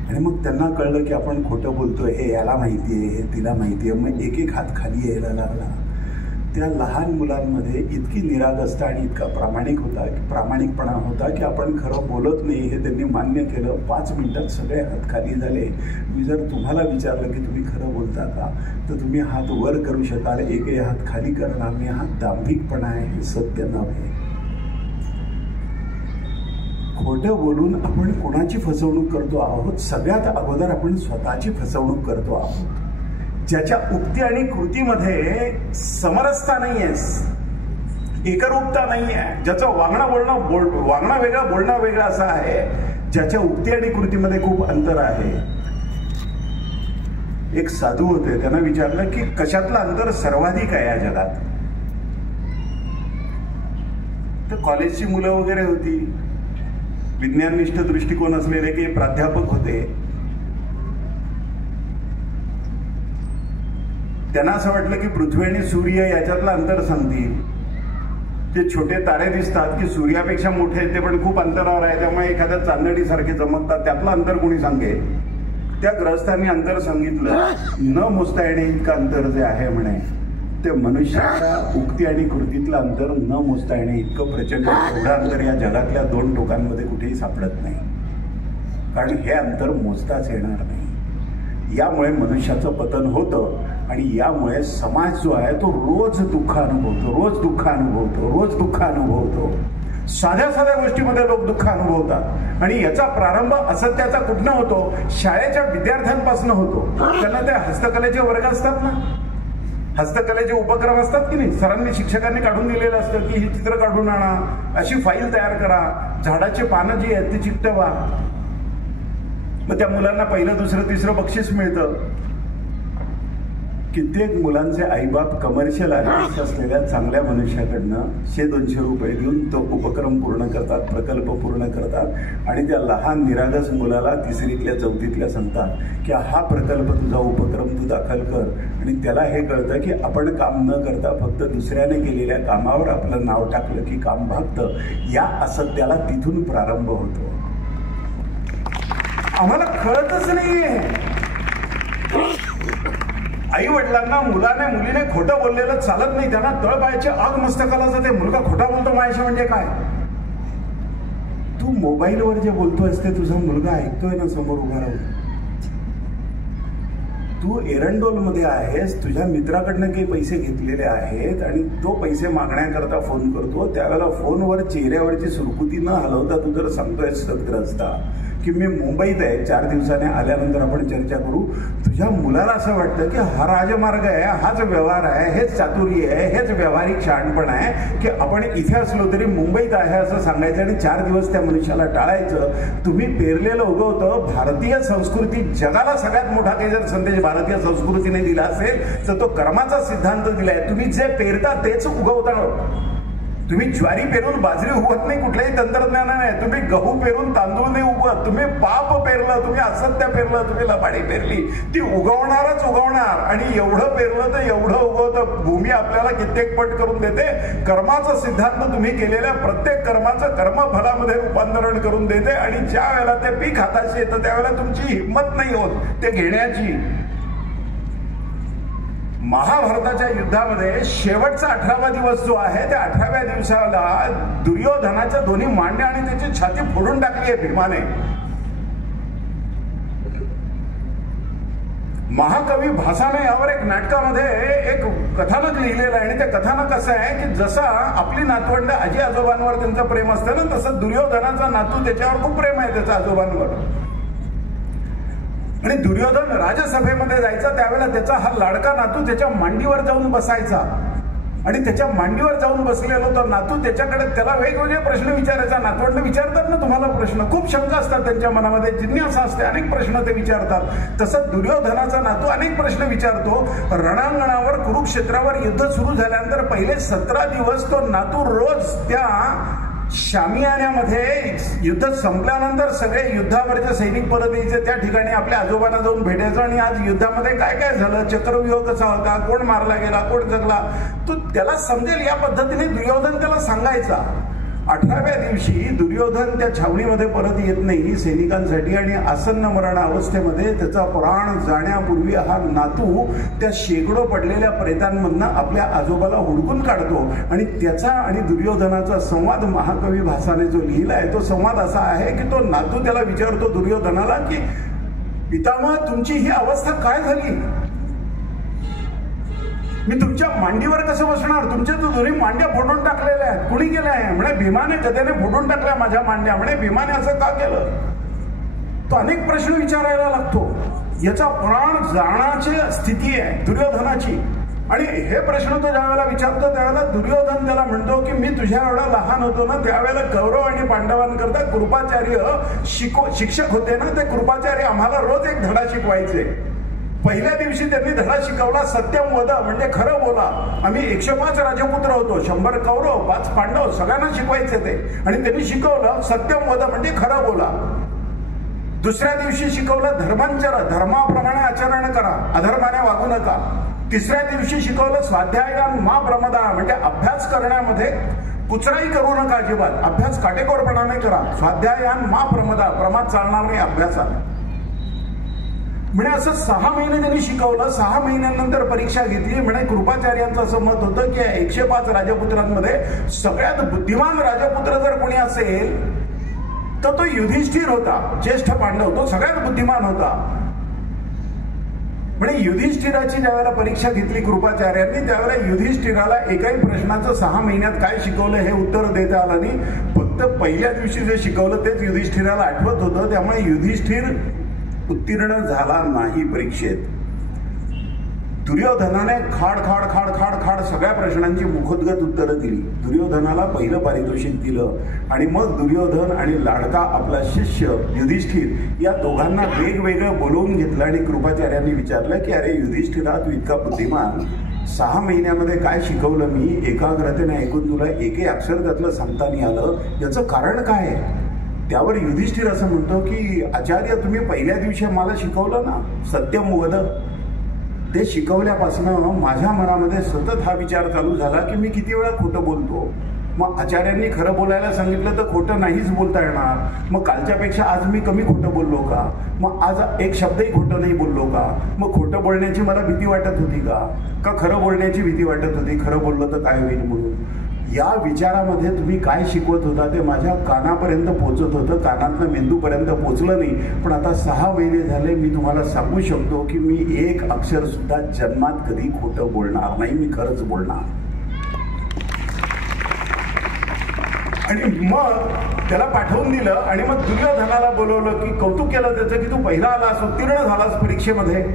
आणि मग त्यांना कळलं की आपण खोटं बोलतोय. हे याला माहितीये, हे तिला माहितीये. मग एक एक हात खाली यायला लागला. त्या लहान मुलांमध्ये इतकी निरागसता आणि इतका प्रामाणिकपणा होता की आपण खरं बोलत नाही हे त्यांनी मान्य केलं. 5 मिनिटात सगळे हात खाली झाले. मी जर तुम्हाला विचारलं की तुम्ही खरं बोलता का तर तुम्ही हात वर करू शकाल, एकही हात खाली करणार नाही. हा दांभिकपणा आहे, हे सत्य नव्हे. खोटं बोलून आपण कोणाची फसवणूक करतो आहोत? सगळ्यात अगोदर आपण स्वतःची फसवणूक करतो आहोत. ज्याच्या उक्ती आणि कृतीमध्ये समरसता नाहीये, एकरूपता नाहीये, ज्याचं वागणं वेगळं बोलणं वेगळं असं आहे, ज्याच्या उक्ती आणि कृतीमध्ये खूप अंतर आहे. एक साधू होते, त्यांना विचारलं की कशातलं अंतर सर्वाधिक आहे या जगात? तर कॉलेजची मुलं वगैरे होती, विज्ञाननिष्ठ दृष्टिकोन असलेले काही प्राध्यापक होते. त्यांना असं वाटलं की पृथ्वी आणि सूर्य याच्यातलं अंतर सांगतील. जे छोटे तारे दिसतात की सूर्यापेक्षा मोठे आहेत ते पण खूप अंतरावर आहे, त्यामुळे एखाद्या चांदणीसारखे चमकतात, त्यातलं अंतर कोणी सांगेल? त्या ग्रहस्थांनी अंतर सांगितलं, न मोजता येणे इतकं अंतर जे आहे म्हणे, ते मनुष्याच्या उक्ती आणि कृतीतलं अंतर न मोजता येणे इतकं प्रचंड. एवढं अंतर या जगातल्या दोन टोकांमध्ये कुठेही सापडत नाही, कारण हे अंतर मोजताच येणार नाही. यामुळे मनुष्याचं पतन होतं आणि यामुळे समाज जो आहे तो रोज दुःख अनुभवतो. साध्या साध्या गोष्टीमध्ये लोक दुःख अनुभवतात आणि याचा प्रारंभ असत्याचा कुठनं होतो? शाळेच्या विद्यार्थ्यांपासून होतो. त्यांना ते हस्तकलेचे वर्ग असतात ना, हस्तकलेचे उपक्रम असतात की नाही, सरांनी शिक्षकांनी काढून दिलेलं असतं की ही चित्र काढून आणा, अशी फाईल तयार करा, झाडाचे पानं जी आहेत ती चिकटवा. मग त्या मुलांना पहिलं दुसरं तिसरं बक्षीस मिळतं. कित्येक मुलांचे आईबाप कमर्शियल आर्टिस्ट असलेल्या चांगल्या मनुष्याकडनं 100-200 रुपये देऊन तो उपक्रम पूर्ण करतात, प्रकल्प पूर्ण करतात आणि त्या लहान निरागस मुलाला 3रीतल्या-4थीतल्या सांगतात की हा प्रकल्प तुझा उपक्रम तू दाखल कर. आणि त्याला हे कळतं की आपण काम न करता फक्त दुसऱ्याने केलेल्या कामावर आपलं नाव टाकलं की काम भागतं. या असत्याला तिथून प्रारंभ होतो. आम्हाला कळतच नाहीये. आई वडिलांना मुलीने खोटं बोललेलं चालत नाही, त्यांना तळपायाची आग मस्तकाला जाते. मुलगा खोटा बोलतो माझ्याशी म्हणजे काय? तू मोबाईलवर जे बोलतोयस ते तुझा मुलगा ऐकतोय ना समोर उभा राहून. तू एरंडोलमध्ये आहेस, तुझ्या मित्राकडनं काही पैसे घेतलेले आहेत आणि तो पैसे मागण्याकरता फोन करतो. त्यावेळेला फोनवर चेहऱ्यावरची सुरकुती न हलवता तू जर सांगतोय सदग्रस्ता की मी मुंबईत आहे, 4 दिवसाने आल्यानंतर आपण चर्चा करू. तुझ्या मुलाला असं वाटतं की हा राजमार्ग आहे, हाच व्यवहार आहे, हेच चातुर्य आहे, हेच व्यावहारिक शहाणपण आहे की आपण इथे असलो तरी मुंबईत आहे असं सांगायचं आणि 4 दिवस त्या मनुष्याला टाळायचं. तुम्ही पेरलेलं उगवतं. भारतीय संस्कृती जगाला सगळ्यात मोठा काही जर संदेश भारतीय संस्कृतीने दिला असेल तर तो कर्माचा सिद्धांत दिलाय. तुम्ही जे पेरता तेच उगवता. तुम्ही ज्वारी पेरून बाजरी उगवत नाही, कुठल्याही तंत्रज्ञानाने. तुम्ही गहू पेरून तांदूळ नाही उगवत. तुम्ही पाप पेरलं, तुम्ही असत्य पेरलं, तुम्ही लबाडी पेरली, ती उगवणारच उगवणार. आणि एवढं पेरलं तर एवढं उगवतं. भूमी आपल्याला कित्येक पट करून देते. कर्माचा सिद्धांत तुम्ही केलेल्या प्रत्येक कर्माचं कर्मफलामध्ये रूपांतरण करून देते आणि ज्या वेळेला ते पीक हाताशी येतं त्यावेळेला तुमची हिंमत नाही होत ते घेण्याची. महाभारताच्या युद्धामध्ये शेवटचा 18वा दिवस जो आहे त्या 18व्या दिवसाला दुर्योधनाच्या दोन्ही मांड्या आणि त्याची छाती फोडून टाकली आहे भीमाने. महाकवी भासाने यावर एक नाटकामध्ये एक कथानक लिहिलेलं आहे आणि ते कथानक असं आहे की जसं आपली नातवंड आजी आजोबांवर त्यांचं प्रेम असतं ना, तसं दुर्योधनाचा नातू त्याच्यावर खूप प्रेम आहे त्याच्या आजोबांवर. आणि दुर्योधन राजसभेमध्ये जायचा त्यावेळेला त्याचा हा लाडका नातू त्याच्या मांडीवर जाऊन बसायचा आणि त्याच्या मांडीवर जाऊन बसलेला तो नातू त्याच्याकडे त्याला वेगवेगळे प्रश्न विचारायचा. नातवंड विचारतात ना तुम्हाला प्रश्न, खूप शंका असतात त्यांच्या मनामध्ये, जिज्ञासा असते, अनेक प्रश्न ते विचारतात. तसं दुर्योधनाचा नातू अनेक प्रश्न विचारतो. रणांगणावर कुरुक्षेत्रावर युद्ध सुरू झाल्यानंतर पहिले 17 दिवस तो नातू रोज त्या शामियान्यामध्ये युद्ध संपल्यानंतर सगळे युद्धावरचे सैनिक परत यायचे, त्या ठिकाणी आपल्या आजोबांना जाऊन भेटायचं आणि आज युद्धामध्ये काय काय झालं, चक्रव्यूह कसा होता, कोण मारला गेला, कोण जगला, तो त्याला समजेल या पद्धतीने दुर्योधन त्याला सांगायचा. 18व्या दिवशी दुर्योधन त्या छावणीमध्ये परत येत नाही सैनिकांसाठी आणि आसन्न मरण अवस्थेमध्ये त्याचा प्राण जाण्यापूर्वी हा नातू त्या शेकडो पडलेल्या प्रेतांमधनं आपल्या आजोबाला हुडकून काढतो आणि त्याचा आणि दुर्योधनाचा संवाद महाकवी भासाने जो लिहिला आहे तो संवाद असा आहे की तो नातू त्याला विचारतो दुर्योधनाला की पितामह तुमची ही अवस्था काय झाली? मी तुमच्या मांडीवर कसं बसणार? तुमच्या तर दोन्ही मांड्या फोडून टाकलेल्या आहेत. कुणी केलं आहे? म्हणे भीमाने गदेने फोडून टाकल्या माझ्या मांड्या. म्हणे भीमाने असं का केलं? तो अनेक प्रश्न विचारायला लागतो. याचा प्राण जाण्याची स्थिती आहे दुर्योधनाची. आणि हे प्रश्न तो ज्यावेळेला विचारतो त्यावेळेला दुर्योधन त्याला म्हणतो की मी तुझ्या एवढा लहान होतो ना त्यावेळेला कौरव आणि पांडवांकरता कृपाचार्य शिक्षक होते ना. ते कृपाचार्य आम्हाला रोज एक धडा शिकवायचे. पहिल्या दिवशी त्यांनी धडा शिकवला सत्यम वद म्हणजे खरं बोला. आम्ही 105 राजपुत्र होतो, 100 कौरव 5 पांडव, सगळ्यांना शिकवायचे ते. आणि त्यांनी शिकवलं सत्यम वद म्हणजे खरं बोला. दुसऱ्या दिवशी शिकवलं धर्मांचर, धर्माप्रमाणे आचरण करा, अधर्माने वागू नका. तिसऱ्या दिवशी शिकवलं स्वाध्यायान मा प्रमदा म्हणजे अभ्यास करण्यामध्ये कुचराई करू नका अजिबात. अभ्यास काटेकोरपणाने करा. स्वाध्यायान मा प्रमदा, प्रमाद चालणार नाही अभ्यासात. म्हणे असं 6 महिने त्यांनी शिकवलं. 6 महिन्यानंतर परीक्षा घेतली. म्हणे कृपाचार्यांचं असं मत होतं की 105 राजपुत्रांमध्ये सगळ्यात बुद्धिमान राजपुत्र जर कोणी असेल तर तो युधिष्ठिर होता. ज्येष्ठ पांडव तो सगळ्यात बुद्धिमान होता. म्हणजे युधिष्ठिराची ज्यावेळेला परीक्षा घेतली कृपाचार्यांनी त्यावेळेला युधिष्ठिराला एकाही प्रश्नाचं 6 महिन्यात काय शिकवलं हे उत्तर देता आलं नाही. फक्त पहिल्या दिवशी जे शिकवलं तेच युधिष्ठिराला आठवत होतं. त्यामुळे युधिष्ठिर उत्तीर्ण झाला नाही परीक्षेत. दुर्योधनाने खाड खाड खाड खाड खाड सगळ्या प्रश्नांची मुखोद्गत उत्तरं दिली. दुर्योधनाला पहिलं पारितोषिक दिलं. आणि मग दुर्योधन आणि लाडका आपला शिष्य युधिष्ठिर या दोघांना वेगवेगळं बोलवून घेतलं आणि कृपाचार्यांनी विचारलं की अरे युधिष्ठिरा तू इतका बुद्धिमान, 6 महिन्यामध्ये काय शिकवलं मी एकाग्रतेने ऐकून तुला एकही अक्षर त्यातलं सांगता नाही आलं, याचं कारण काय आहे? त्यावर युधिष्ठिर असं म्हणतो की आचार्य तुम्ही पहिल्या दिवशी मला शिकवलं ना सत्यम वद, ते शिकवल्यापासून माझ्या मनामध्ये सतत हा विचार चालू झाला की मी किती वेळा खोटं बोलतो. मग आचार्यांनी खरं बोलायला सांगितलं तर खोटं नाहीच बोलता येणार. मग कालच्यापेक्षा आज मी कमी खोटं बोललो का? मग आज एक शब्दही खोटं नाही बोललो का? मग खोटं बोलण्याची मला भीती वाटत होती का खरं बोलण्याची भीती वाटत होती? खरं बोललं तर काय होईल म्हणून. या विचारामध्ये तुम्ही काय शिकवत होता ते माझ्या कानापर्यंत पोहोचत होतं. कानातनं मेंदूपर्यंत पोहोचलं नाही. पण आता 6 महिने झाले मी तुम्हाला सांगू शकतो की मी एक अक्षर सुद्धा जन्मात कधी खोटं बोलणार नाही. मी खरंच बोलणार. आणि मग त्याला पाठवून दिलं आणि मग दुर्योधनाला बोलवलं की कौतुक केलं त्याचं की तू पहिला आलास, उत्तीर्ण झालास परीक्षेमध्ये.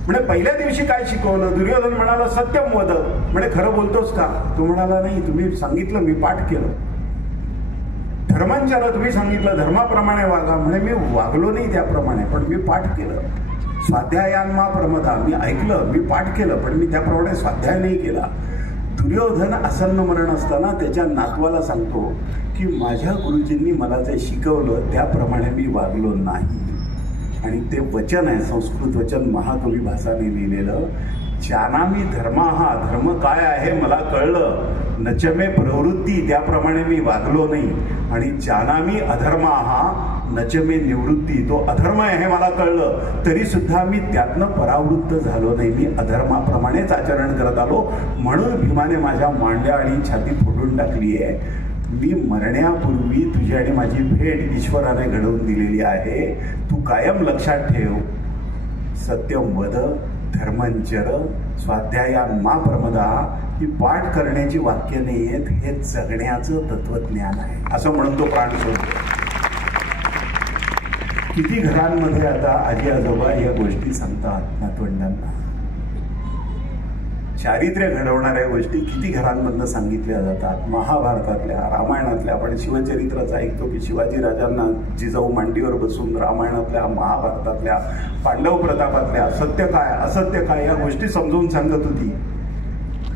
म्हणजे पहिल्या दिवशी काय शिकवलं? दुर्योधन म्हणाला सत्यम वद म्हणजे खरं बोलतोस का? तो म्हणाला नाही, तुम्ही सांगितलं मी पाठ केलं. धर्मांचर तुम्ही सांगितलं धर्माप्रमाणे वागा. म्हणे मी वागलो नाही त्याप्रमाणे पण मी पाठ केलं. स्वाध्यायान मा प्रमदा मी ऐकलं, मी पाठ केलं पण मी त्याप्रमाणे स्वाध्याय नाही केला. दुर्योधन आसन्न मरण असताना त्याच्या नातवाला सांगतो की माझ्या गुरुजींनी मला जे शिकवलं त्याप्रमाणे मी वागलो नाही. आणि ते वचन आहे संस्कृत वचन महाकवी भासाने लिहिलेलं. जानामी धर्माहा, धर्म काय आहे मला कळलं. नचमे प्रवृत्ती, त्याप्रमाणे मी वागलो नाही. आणि जानामी अधर्माहा नचमे निवृत्ती, तो अधर्म आहे हे मला कळलं तरी सुद्धा मी त्यातनं परावृत्त झालो नाही. मी अधर्माप्रमाणेच आचरण करत आलो. म्हणून भीमाने माझ्या मांड्या आणि छाती फोडून टाकली आहे. मी मरण्यापूर्वी तुझी आणि माझी भेट ईश्वराने घडवून दिलेली आहे. तू कायम लक्षात ठेव, सत्यम वद, धर्मंचर, स्वाध्यायान मा प्रमदा ही पाठ करण्याची वाक्य नाही आहेत, हे जगण्याचं तत्वज्ञान आहे असं म्हणून तो प्राण सोडतो. किती घरांमध्ये आता आजी आजोबा या गोष्टी सांगतात नातवंडांना. चारित्र्य घडवणाऱ्या गोष्टी किती घरांमधनं सांगितल्या जातात. महाभारतातल्या, रामायणातल्या. आपण शिवचरित्रच ऐकतो की शिवाजी राजांना जिजाऊ मांडीवर बसून रामायणातल्या, महाभारतातल्या, पांडव प्रतापातल्या सत्य काय असत्य काय या गोष्टी समजून सांगत होती.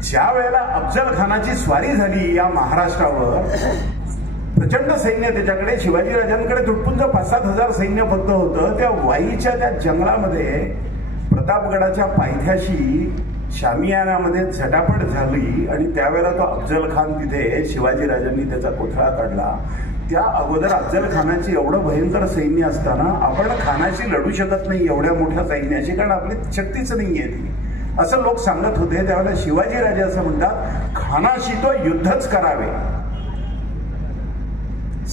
ज्या वेळेला अफजल खानाची स्वारी झाली या महाराष्ट्रावर, प्रचंड सैन्य त्याच्याकडे, शिवाजी राजांकडे तुटपुंज 5-7 हजार सैन्य फक्त होतं. त्या वाईच्या त्या जंगलामध्ये प्रतापगडाच्या पायथ्याशी शामियानामध्ये झटापट झाली आणि त्यावेळेला तो अफजल खान तिथे शिवाजी राजांनी त्याचा कोथळा काढला. त्या अगोदर अफजल खानाची एवढं भयंकर सैन्य असताना आपण खानाशी लढू शकत नाही एवढ्या मोठ्या सैन्याशी, कारण आपली शक्तीच नाही आहे ती, असं लोक सांगत होते. त्यावेळेला शिवाजी राजे असं म्हणतात खानाशी तो युद्धच करावे,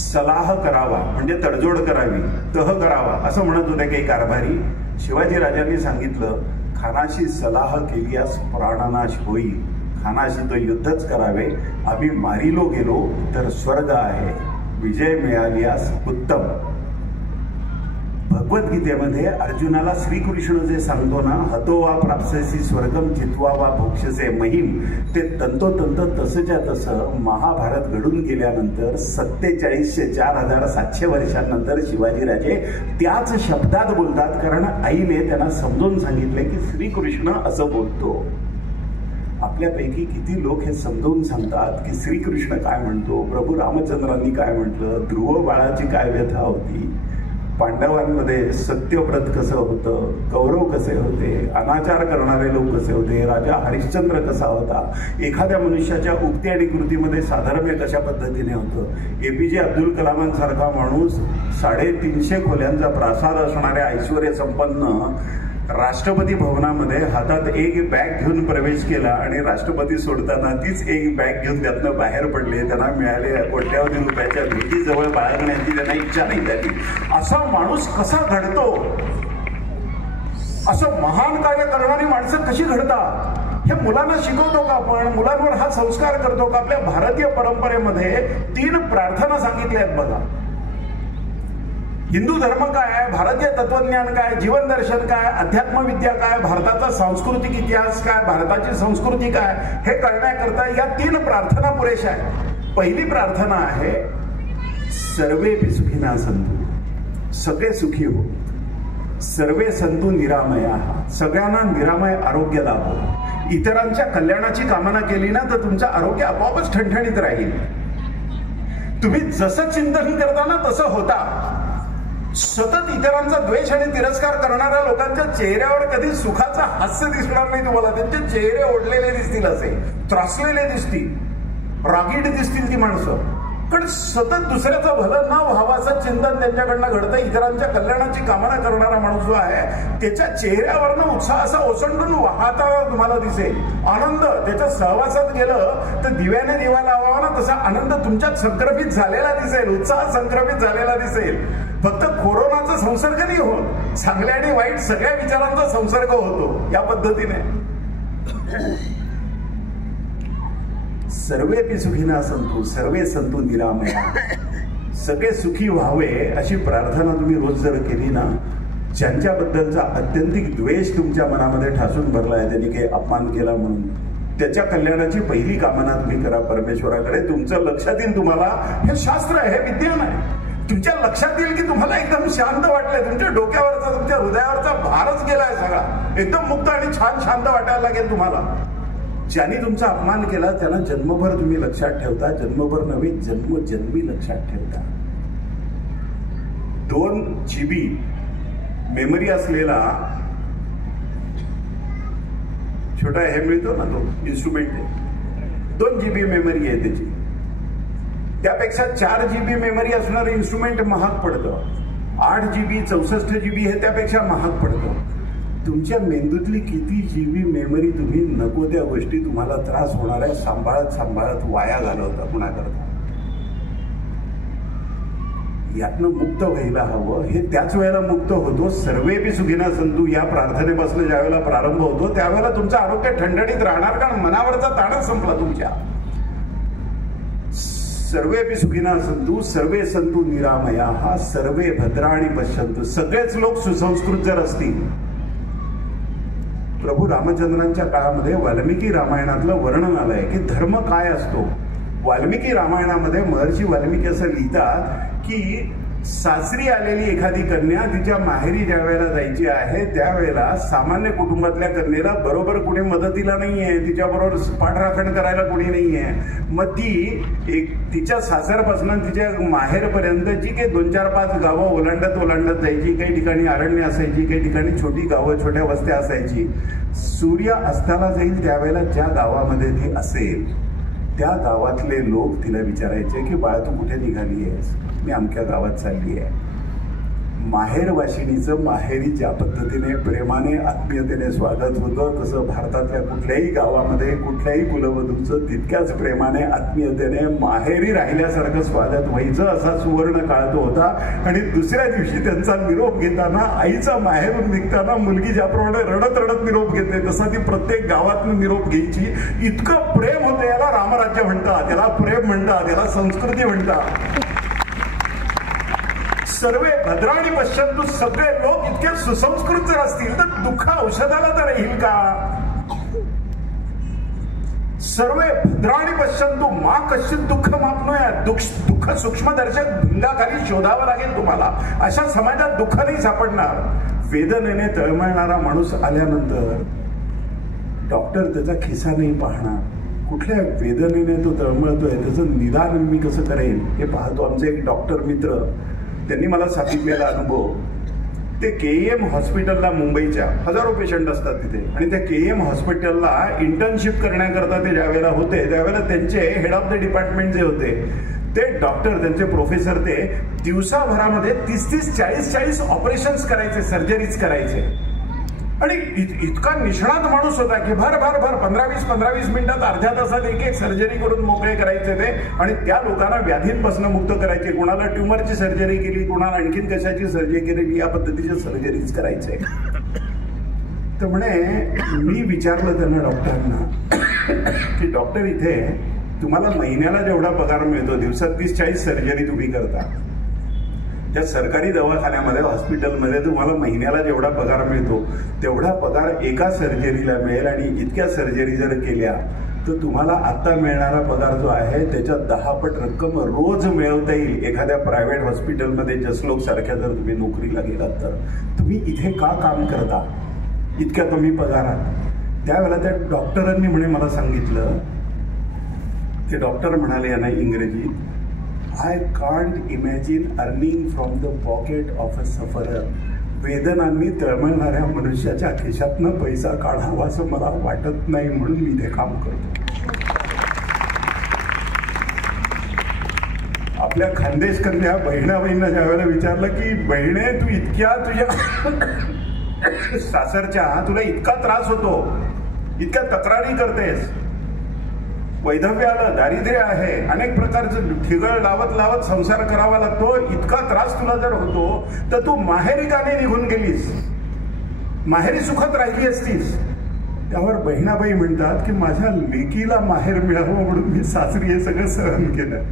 सलाह करावा म्हणजे तडजोड करावी, तह करावा असं म्हणत होते काही कारभारी. शिवाजी राजांनी सांगितलं खानाशी सलाह केलियास प्राणनाश होईल, खानाशी तो युद्धच करावे, आम्ही मारिलो गेलो तर स्वर्ग आहे, विजय मिळालियास उत्तम. भगवद्गीतेमध्ये अर्जुनाला श्रीकृष्ण जे सांगतो ना, हतो वा प्राप्स्यसि स्वर्गम जित्वा वा भोक्ष्यसे महिम, ते तंतोतंत तसंच्या तसं महाभारत घडून गेल्यानंतर 4700 वर्षांनंतर शिवाजीराजे त्याच शब्दात बोलतात, कारण आईने त्यांना समजून सांगितले की श्रीकृष्ण असं बोलतो. आपल्यापैकी किती लोक हे समजावून सांगतात की श्रीकृष्ण काय म्हणतो, प्रभू रामचंद्रांनी काय म्हटलं, ध्रुव बाळाची काय व्यथा होती, पांडवांमध्ये सत्यव्रत कसं होतं, कौरव कसे होते, अनाचार करणारे लोक कसे होते, राजा हरिश्चंद्र कसा होता, एखाद्या मनुष्याच्या उक्ती आणि कृतीमध्ये साधर्म्य कशा पद्धतीने होतं. एपीजे अब्दुल कलामांसारखा माणूस 350 खोल्यांचा प्रासाद असणाऱ्या ऐश्वर्य संपन्न राष्ट्रपती भवनामध्ये हातात एक बॅग घेऊन प्रवेश केला आणि राष्ट्रपती सोडताना तीच एक बॅग घेऊन त्यातनं बाहेर पडले. त्यांना मिळालेल्या कोट्यावधी रुपयाच्या भेटी जवळ बाळगण्याची त्यांना इच्छा नाही झाली. असा माणूस कसा घडतो, असं महान कार्य करणारी माणसं कशी घडतात हे मुलांना शिकवतो का आपण, मुलांवर हा संस्कार करतो का? आपल्या भारतीय परंपरेमध्ये 3 प्रार्थना सांगितल्या आहेत बघा. हिंदू धर्म काय आहे, भारतीय तत्वज्ञान काय, जीवन दर्शन काय, अध्यात्मविद्या काय, भारताचा सांस्कृतिक इतिहास काय, भारताची संस्कृती काय, हे कळण्याकरता या 3 प्रार्थना पुरेशा आहेत. पहिली प्रार्थना आहे सर्वेपि सुखिनः सन्तु, सगळे सुखी हो. सर्वे सन्तु निरामयाः, सगळ्यांना निरामय आरोग्य लाभो. इतरांच्या कल्याणाची कामना केली ना तर तुमचं आरोग्य आपोआपच ठणठणीत राहील. तुम्ही जसं चिंतन करता ना तसं होता. सतत इतरांचा द्वेष आणि तिरस्कार करणाऱ्या लोकांच्या चेहऱ्यावर कधी सुखाचा हास्य दिसणार नाही तुम्हाला. त्यांचे चेहरे ओढलेले दिसतील, असे त्रासलेले दिसतील, रागीट दिसतील ती माणसं. कारण सतत दुसऱ्याचं भलं न व्हावं असं चिंतन त्यांच्याकडनं घडतं. इतरांच्या कल्याणाची कामना करणारा माणूस जो आहे त्याच्या चेहऱ्यावरनं उत्साह असा ओसंडून वाहताना तुम्हाला दिसेल. आनंद त्याच्या सहवासात गेलं तर दिव्याने दिवा लावावा ना तसा आनंद तुमच्यात संक्रमित झालेला दिसेल, उत्साह संक्रमित झालेला दिसेल. फक्त कोरोनाचा संसर्ग नाही होत, चांगल्या आणि वाईट सगळ्या विचारांचा संसर्ग होतो या पद्धतीने. सर्वेपि सुखिनः सन्तु, सर्वे सन्तु निरामयाः, सगळे सुखी व्हावे अशी प्रार्थना तुम्ही रोज जर केली ना, ज्यांच्याबद्दलचा अत्यंतिक द्वेष तुमच्या मनामध्ये ठासून भरलाय, त्यांनी काही अपमान केला म्हणून, त्याच्या कल्याणाची पहिली कामना तुम्ही करा परमेश्वराकडे. तुमचं लक्षात येईल तुम्हाला हे शास्त्र आहे, हे विज्ञान आहे. तुमच्या लक्षात येईल की तुम्हाला एकदम शांत वाटलंय, तुमच्या डोक्यावरचा तुमच्या हृदयावरचा भारच गेलाय सगळा, एकदम मुक्त आणि छान शांत वाटायला लागेल तुम्हाला. ज्यांनी तुमचा अपमान केला त्यांना जन्मभर तुम्ही लक्षात ठेवता, जन्मभर नव्हे जन्मोजन्मी लक्षात ठेवता. 2 GB मेमरी असलेला छोटा हे मिळतो ना तो इन्स्ट्रुमेंट, 2 GB मेमरी आहे त्याची. त्यापेक्षा 4 GB मेमरी असणारं इन्स्ट्रुमेंट महाग पडतं. 8 GB 64 GB हे त्यापेक्षा महाग पडतं. तुमच्या मेंदूतली किती GB मेमरी तुम्ही नको त्या गोष्टी तुम्हाला त्रास होणाऱ्या सांभाळत वाया घालवता कुणाकरता. यातनं मुक्त व्हायला हवं. हे त्याच वेळेला मुक्त होतो सर्वेपि सुखिनः सन्तु या प्रार्थनेपासून ज्या वेळेला प्रारंभ होतो त्यावेळेला तुमचं आरोग्य ठणठणीत राहणार, कारण मनावरचा ताणच संपला तुमच्या. सर्वेपि सुखिनः सन्तु, सर्वे सन्तु निरामयाः, सर्वे भद्राणि पश्यन्तु. सगळेच लोक सुसंस्कृत जर असतील. प्रभू रामचंद्रांच्या काळामध्ये वाल्मिकी रामायणातलं वर्णन आलंय की धर्म काय असतो. वाल्मिकी रामायणामध्ये महर्षी वाल्मिकी असं लिहितात की सासरी आलेली एखादी कन्या तिच्या माहेरी ज्या वेळेला जायची आहे त्यावेळेला सामान्य कुटुंबातल्या कन्येला बरोबर कुणी मदतीला नाहीये, तिच्याबरोबर पाठराखण करायला कोणी नाहीये. मग ती तिच्या सासरपासून तिच्या माहेरपर्यंत जी काही 2-4-5 गावं ओलांडत जायची. काही ठिकाणी अरण्य असायची, काही ठिकाणी छोटी गावं, छोट्या वस्त्या असायची. सूर्य अस्ताला जाईल त्यावेळेला ज्या गावामध्ये ती असेल त्या गावातले लोक तिला विचारायचे की बाळा तू कुठे निघाली आहेस. मी अमक्या गावात चालली आहे. माहेरवाशिणीचं माहेरी ज्या पद्धतीने प्रेमाने आत्मीयतेने स्वागत होतं, तसं भारतातल्या कुठल्याही गावामध्ये कुठल्याही कुलवधूचं तितक्याच प्रेमाने आत्मीयतेने माहेरी राहिल्यासारखं स्वागत व्हायचं, असा सुवर्ण काळ तो होता. आणि दुसऱ्या दिवशी त्यांचा निरोप घेताना, आईचा माहेरून निघताना मुलगी ज्याप्रमाणे रडत रडत निरोप घेते तसा ती प्रत्येक गावातून निरोप घ्यायची. इतकं प्रेम होतं. याला रामराज्य म्हणतात, याला प्रेम म्हणतात, याला संस्कृती म्हणतात. सर्वे भद्राणी पश्यंतु, सगळे लोक इतके सुसंस्कृत जर असतील तर दुःख औषधाला तर राहील का? सर्वे भद्राणी पश्यंतु मा कश्चित दुःख मापनोया. दुःख सूक्ष्मदर्शक भिंगाखाली शोधावं लागेल तुम्हाला. अशा समाजात दुःख नाही सापडणार. वेदनेने तळमळणारा माणूस आल्यानंतर डॉक्टर त्याचा खिसा नाही पाहणार. कुठल्या वेदनेने तो तळमळतोय त्याचं निदान मी कसं करेन हे पाहतो. आमचे एक डॉक्टर मित्र, त्यांनी मला सांगितलेला अनुभव, ते KEM हॉस्पिटलला, मुंबईच्या हजारो पेशंट असतात तिथे, आणि त्या KEM हॉस्पिटलला इंटर्नशिप करण्याकरता ते ज्यावेळेला होते त्यावेळेला त्यांचे हेड ऑफ द डिपार्टमेंट जे होते ते डॉक्टर, त्यांचे प्रोफेसर, ते दिवसाभरामध्ये 30-40 ऑपरेशन्स करायचे, सर्जरीज करायचे. आणि इतका निष्णात माणूस होता की भर 15-20 मिनिटात, अर्ध्या तासात एक सर्जरी करून मोकळे करायचे ते. आणि त्या लोकांना व्याधींपासून मुक्त करायचे. कोणाला ट्युमरची सर्जरी केली, कोणाला आणखीन कशाची सर्जरी केली, या पद्धतीचे सर्जरीज करायचे. तर म्हणे, मी विचारलं त्यांना, डॉक्टरांना, की डॉक्टर इथे तुम्हाला महिन्याला जेवढा पगार मिळतो, दिवसात 30-40 सर्जरी तुम्ही करता, त्या सरकारी दवाखान्यामध्ये, हॉस्पिटलमध्ये तुम्हाला महिन्याला जेवढा पगार मिळतो तेवढा पगार एका सर्जरीला मिळेल. आणि इतक्या सर्जरी जर केल्या तर तुम्हाला आता मिळणारा पगार जो आहे त्याच्या 10 पट रक्कम रोज मिळवता येईल. एखाद्या प्रायव्हेट हॉस्पिटलमध्ये जसलोक सारख्या जर तुम्ही नोकरीला गेलात तर तुम्ही इथे का काम करता इतक्या कमी पगारात? त्यावेळेला त्या डॉक्टरांनी म्हणे मला सांगितलं, ते डॉक्टर म्हणाले यांना इंग्रजीत, I can't imagine earning from the pocket of a sufferer. वेदनांनी तळमळणाऱ्या मनुष्याच्या खिशातनं पैसा काढावा असं मला वाटत नाही, म्हणून मी ते काम करतो. आपल्या खानदेशकरल्या बहिणाबाईंना ज्या वेळेला विचारलं की बहिणे, तू इतक्या तुझ्या सासरच्या तुला इतका त्रास होतो, इतक्या तक्रारी करतेस, वैधव्य आलं, दारिद्र्य आहे, अनेक प्रकारचं ठिगळ लावत लावत संसार करावा लागतो, इतका त्रास तुला जर होतो तर तू माहेरी का नाही निघून गेलीस, माहेरी सुखत राहिली असतीस? त्यावर बहिणाबाई म्हणतात की माझ्या लेकीला माहेर मिळावं म्हणून मी सासरी हे सगळं सहन केलं.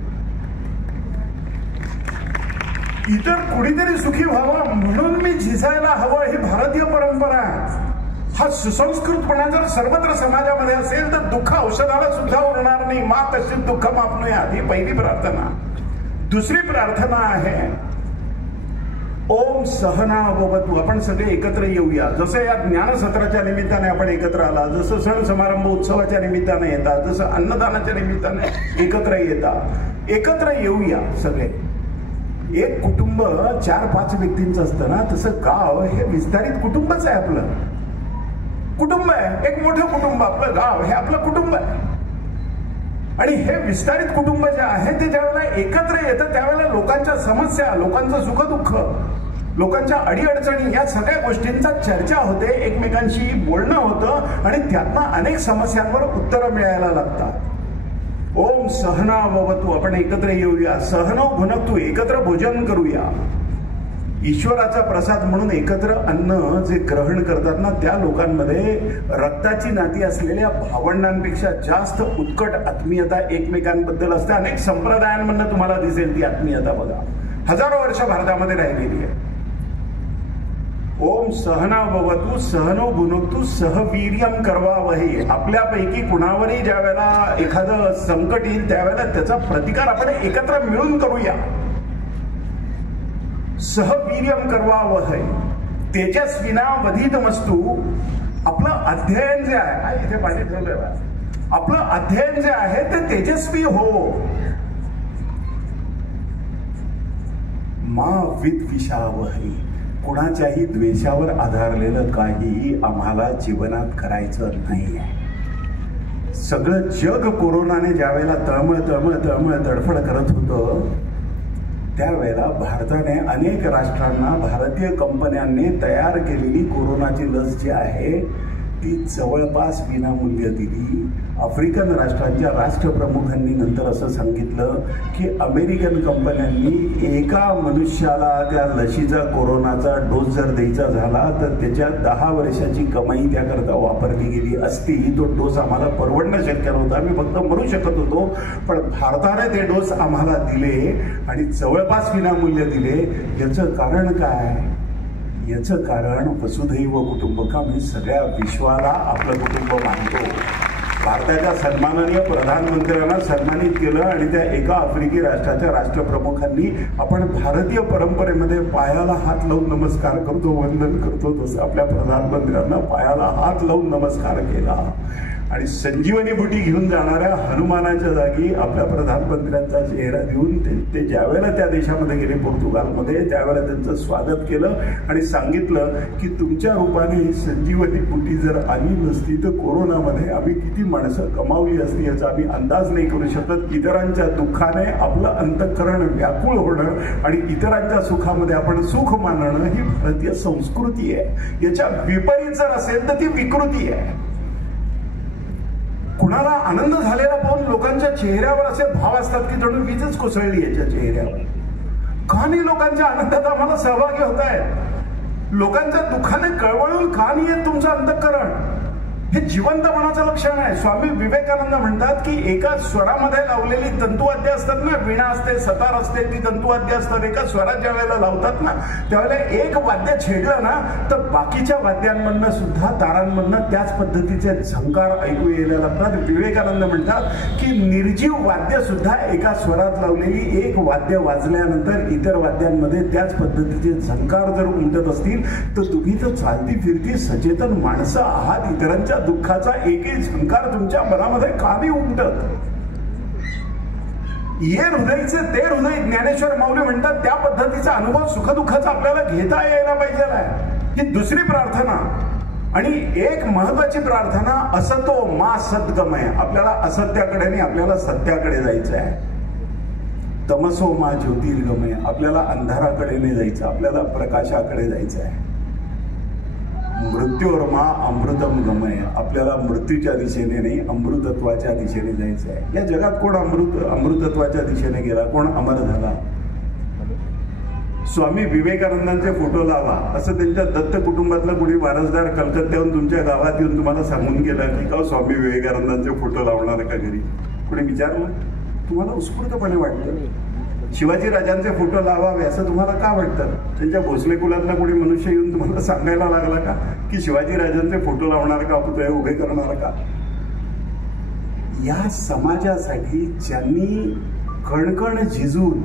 इतर कुणीतरी सुखी व्हावं म्हणून मी झिजायला हवं, ही भारतीय परंपरा आहे. हा सुसंस्कृतपणा जर सर्वत्र समाजामध्ये असेल तर दुःख औषधाला सुद्धा उरणार नाही. मा कश्चित दुःख मापनोया, ही पहिली प्रार्थना. दुसरी प्रार्थना आहे ओम सहना भवतु. आपण सगळे एकत्र येऊया. जसं या ज्ञानसत्राच्या निमित्ताने आपण एकत्र आला, जसं सण समारंभ उत्सवाच्या निमित्ताने येतात, जसं अन्नदानाच्या निमित्ताने एकत्र येतात, एकत्र येऊया सगळे. एक कुटुंब 4-5 व्यक्तींचं असतं ना, तसं गाव हे विस्तारित कुटुंबच आहे. आपलं कुटुंब आहे, एक मोठं कुटुंब. आपलं गाव हे आपलं कुटुंब आहे. आणि हे विस्तारित कुटुंब जे आहे ते ज्यावेळेला एकत्र येतं त्यावेळेला लोकांच्या समस्या, लोकांचं सुखदुःख, लोकांच्या अडीअडचणी या सगळ्या गोष्टींचा चर्चा होते, एकमेकांशी बोलणं होतं आणि त्यातनं अनेक समस्यांवर उत्तरं मिळायला लागतात. ओम सहना भवतु, आपण एकत्र येऊया. सहनो भुनक्तु, एकत्र भोजन करूया. ईश्वराचा प्रसाद म्हणून एकत्र अन्न जे ग्रहण करतात ना, त्या लोकांमध्ये रक्ताची नाती असलेल्या भावंडांपेक्षा जास्त उत्कट आत्मीयता एकमेकांबद्दल असते. अनेक संप्रदायांमधून तुम्हाला दिसेल ती आत्मीयता. बघा, हजारो वर्ष भारतामध्ये राहिलेली आहे. ओम सहना भवतु सहनो भुनक्तु सहवीर्यम करवावही. आपल्यापैकी कुणावरही ज्या वेळेला एखादं संकट येईल त्यावेळेला त्याचा प्रतिकार आपण एकत्र मिळून करूया. सहवीर्यम करवावहै तेजस्विना वधितमस्तु. आपलं अध्ययन जे आहे, इथे पाणी ठेवलंय, आपलं अध्ययन जे आहे ते तेजस्वी हो. मा विद्विषावहै. कुणाच्याही द्वेषावर आधारलेलं काही आम्हाला जीवनात करायचं नाही. सगळं जग कोरोनाने ज्या वेळेला तळमळ तळमळ तळमळ तडफड करत होतं त्यावेळेला भारताने अनेक राष्ट्रांना भारतीय कंपन्यांनी तयार केलेली कोरोनाची लस जी आहे ती जवळपास विनामूल्य दिली. आफ्रिकन राष्ट्रांच्या राष्ट्रप्रमुखांनी नंतर असं सांगितलं की अमेरिकन कंपन्यांनी एका मनुष्याला त्या लशीचा कोरोनाचा डोस जर द्यायचा झाला तर त्याच्या 10 वर्षाची कमाई त्याकरता वापरली गेली असती. तो डोस आम्हाला परवडणं शक्य नव्हतं, आम्ही फक्त मरू शकत होतो. पण भारताने ते डोस आम्हाला दिले आणि जवळपास विनामूल्य दिले. याचं कारण काय? याचं कारण वसुधैव कुटुंबकम हे सगळ्या विश्वाला आपलं कुटुंब मानतो. भारताच्या सन्माननीय प्रधानमंत्र्यांना सन्मानित केलं आणि त्या एका आफ्रिकी राष्ट्राच्या राष्ट्रप्रमुखांनी आपण भारतीय परंपरेमध्ये पायाला हात लावून नमस्कार करतो, वंदन करतो, तसं आपल्या प्रधानमंत्र्यांना पायाला हात लावून नमस्कार केला. आणि संजीवनी बुटी घेऊन जाणाऱ्या हनुमानाच्या जागी आपल्या प्रधानमंत्र्यांचा चेहरा देऊन ते ज्यावेळेला त्या देशामध्ये गेले पोर्तुगालमध्ये त्यावेळेला त्यांचं स्वागत केलं आणि सांगितलं की तुमच्या रूपाने ही संजीवनी बुटी जर आली नसती तर कोरोनामध्ये आम्ही किती माणसं कमावली असती याचा आम्ही अंदाज नाही करू शकत. इतरांच्या दुःखाने आपलं अंतःकरण व्याकुळ होणं आणि इतरांच्या सुखामध्ये आपण सुख मानणं ही भारतीय संस्कृती आहे. याच्या विपरीत जर असेल तर ती विकृती आहे. कुणाला आनंद झालेला पाहून लोकांच्या चेहऱ्यावर असे भाव असतात की जणू वीजच कोसळली याच्या चेहऱ्यावर. का नाही लोकांच्या आनंदात आम्हाला सहभागी होत आहे? लोकांच्या दुःखाने कळवळून का नाही आहे तुमचं अंतःकरण? हे जिवंतपणाचं लक्षण आहे. स्वामी विवेकानंद म्हणतात की एका स्वरामध्ये लावलेली तंतुवाद्य असतात ना, वीणा असते, सतार असते, ती तंतुवाद्य असतात. एका स्वरात ज्या वेळेला लावतात ना त्यावेळेला एक वाद्य छेडलं ना तर बाकीच्या वाद्यांमधनं सुद्धा तारांमधनं त्याच पद्धतीचे झंकार ऐकू यायला लागतात. विवेकानंद म्हणतात की निर्जीव वाद्य सुद्धा एका स्वरात लावलेली एक वाद्य वाजल्यानंतर इतर वाद्यांमध्ये त्याच पद्धतीचे झंकार जर उमटत असतील तर तुम्ही तर चालती फिरती सचेतन माणसं आहात. इतरांच्या दुःखाचा एकही झंकार तुमच्या मनामध्ये का नाही उमटत? ये हृदयचे ते हृदय ज्ञानेश्वर माऊली म्हणतात त्या पद्धतीचा अनुभव सुखदुःखाचा आपल्याला घेता यायला पाहिजे. ही दुसरी प्रार्थना. आणि एक महत्वाची प्रार्थना असतो मा सद्गमय. आपल्याला असत्याकडे नाही, आपल्याला सत्याकडे जायचं आहे. तमसो मा ज्योतिर्गमय. आपल्याला अंधाराकडे नाही जायचं, आपल्याला प्रकाशाकडे जायचं आहे. मृत्यूर्मा अमृतम गमय. आपल्याला मृत्यूच्या दिशेने नाही अमृतत्वाच्या दिशेने जायचं आहे. या जगात कोण अमृतत्वाच्या दिशेने गेला, कोण अमर झाला? स्वामी विवेकानंदांचे फोटो लावा असं त्यांच्या दत्त कुटुंबातलं कुणी वारसदार कलकत्त्याहून तुमच्या गावात येऊन तुम्हाला सांगून गेलं की का स्वामी विवेकानंदांचे फोटो लावणार का घरी? कुणी विचारलं? तुम्हाला उत्स्फूर्तपणे वाटतं? शिवाजी राजांचे फोटो लावावे असं तुम्हाला का वाटतं? त्यांच्या भोसले कुलातला कोणी मनुष्य येऊन तुम्हाला सांगायला लागला का की शिवाजी राजांचे फोटो लावणार का, पुतळे उभे करणार का? या समाजासाठी ज्यांनी कणकण झिजून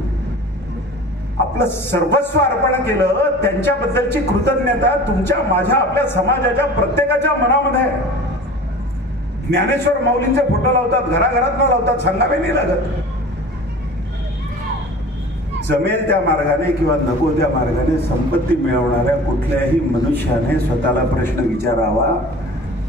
आपलं सर्वस्व अर्पण केलं त्यांच्याबद्दलची कृतज्ञता तुमच्या, माझ्या, आपल्या समाजाच्या प्रत्येकाच्या मनामध्ये आहे. ज्ञानेश्वर माऊलींचे फोटो लावतात, घराघरात न लावतात, सांगावे नाही लागत. जमेल त्या मार्गाने किंवा नको त्या मार्गाने संपत्ती मिळवणाऱ्या कुठल्याही मनुष्याने स्वतःला प्रश्न विचारावा